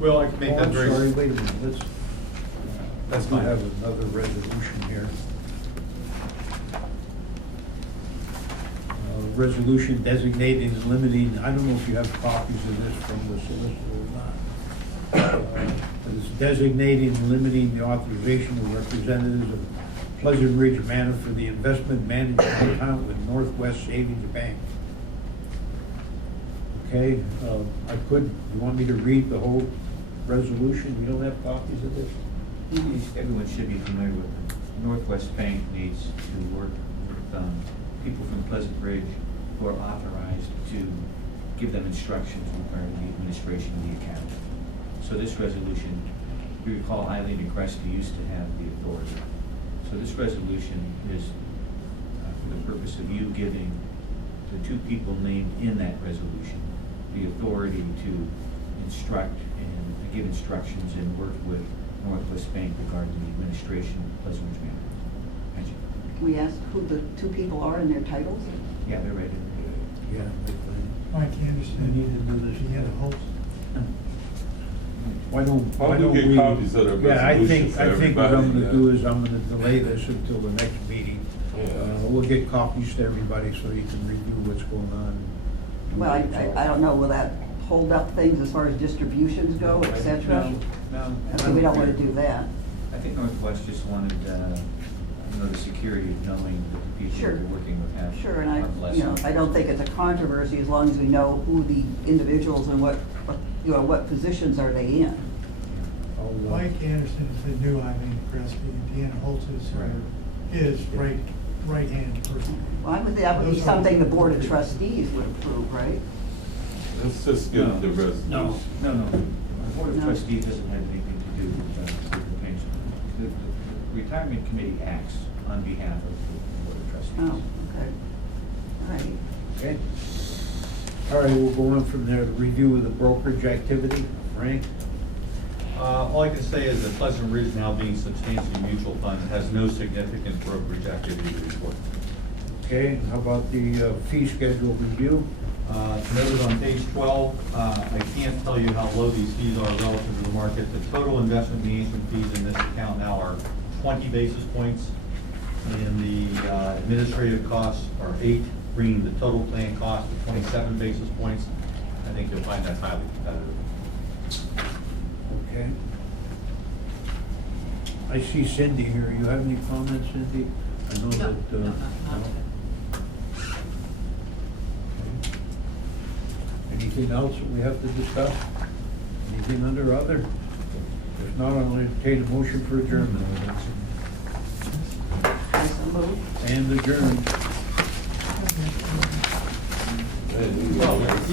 Well, I can make that very. Oh, I'm sorry, wait a minute, let's. That's I fine. have another resolution here. Resolution designating and limiting, I don't know if you have copies of this from the solicitor or not. But it's designating and limiting the authorization of representatives of Pleasant Ridge Manor for the investment management account with Northwest Savings Bank. Okay, you want me to read the whole resolution? You don't have copies of this? Everyone should be familiar with it. Northwest Bank needs to work with people from Pleasant Ridge who are authorized to give them instructions regarding the administration of the account. So this resolution, you recall Eileen DeCresta used to have the authority. So this resolution is for the purpose of you giving the two people named in that resolution the authority to instruct and give instructions and work with Northwest Bank regarding the administration of Pleasant Ridge Manor. Thank you. Can we ask who the two people are and their titles? Yeah, they're ready. Yeah. Mike Anderson. We need to do this. Deanna Holtz. Why don't Why don't we get copies of the Yeah, I resolution think, for I think what I'm everybody, gonna yeah. do is I'm gonna delay this until the next meeting. Yeah. We'll get copies to everybody so you can review what's going on. Well, I don't know, will that hold up things as far as distributions go, et cetera? No. Okay, we don't wanna do that. I think Northwest just wanted, the security of knowing that the people Sure. they're working with have. Sure, and have less. I don't think it's a controversy as long as we know who the individuals and what positions are they in. I'll, Mike Anderson is the new Eileen Kresge, and Deanna Holtz is his right-hand person. Well, I would think that would be Those are- something the Board of Trustees would approve, right? Let's just get the resolution. No. The Board of No. Trustees doesn't have anything to do with the pension. The retirement committee acts on behalf of the Board of Trustees. Oh, okay. All right. Okay. All right, we'll go on from there. The review of the brokerage activity. Frank? All I can say is that Pleasant Ridge, now being substantially mutual fund, has no significant brokerage activity to report. Okay, how about the fee schedule review? Noted on page 12, I can't tell you how low these fees are relative to the market. The total investment management fees in this account now are 20 basis points, and the administrative costs are 8, bringing the total plan cost to 27 basis points. I think you'll find that highly competitive. Okay. I see Cindy here. You have any comments, Cindy? I know that, no. Okay. Anything else that we have to discuss? Anything under other? If not, I'll entertain a motion for adjournment. So moved. And adjourned. Hey,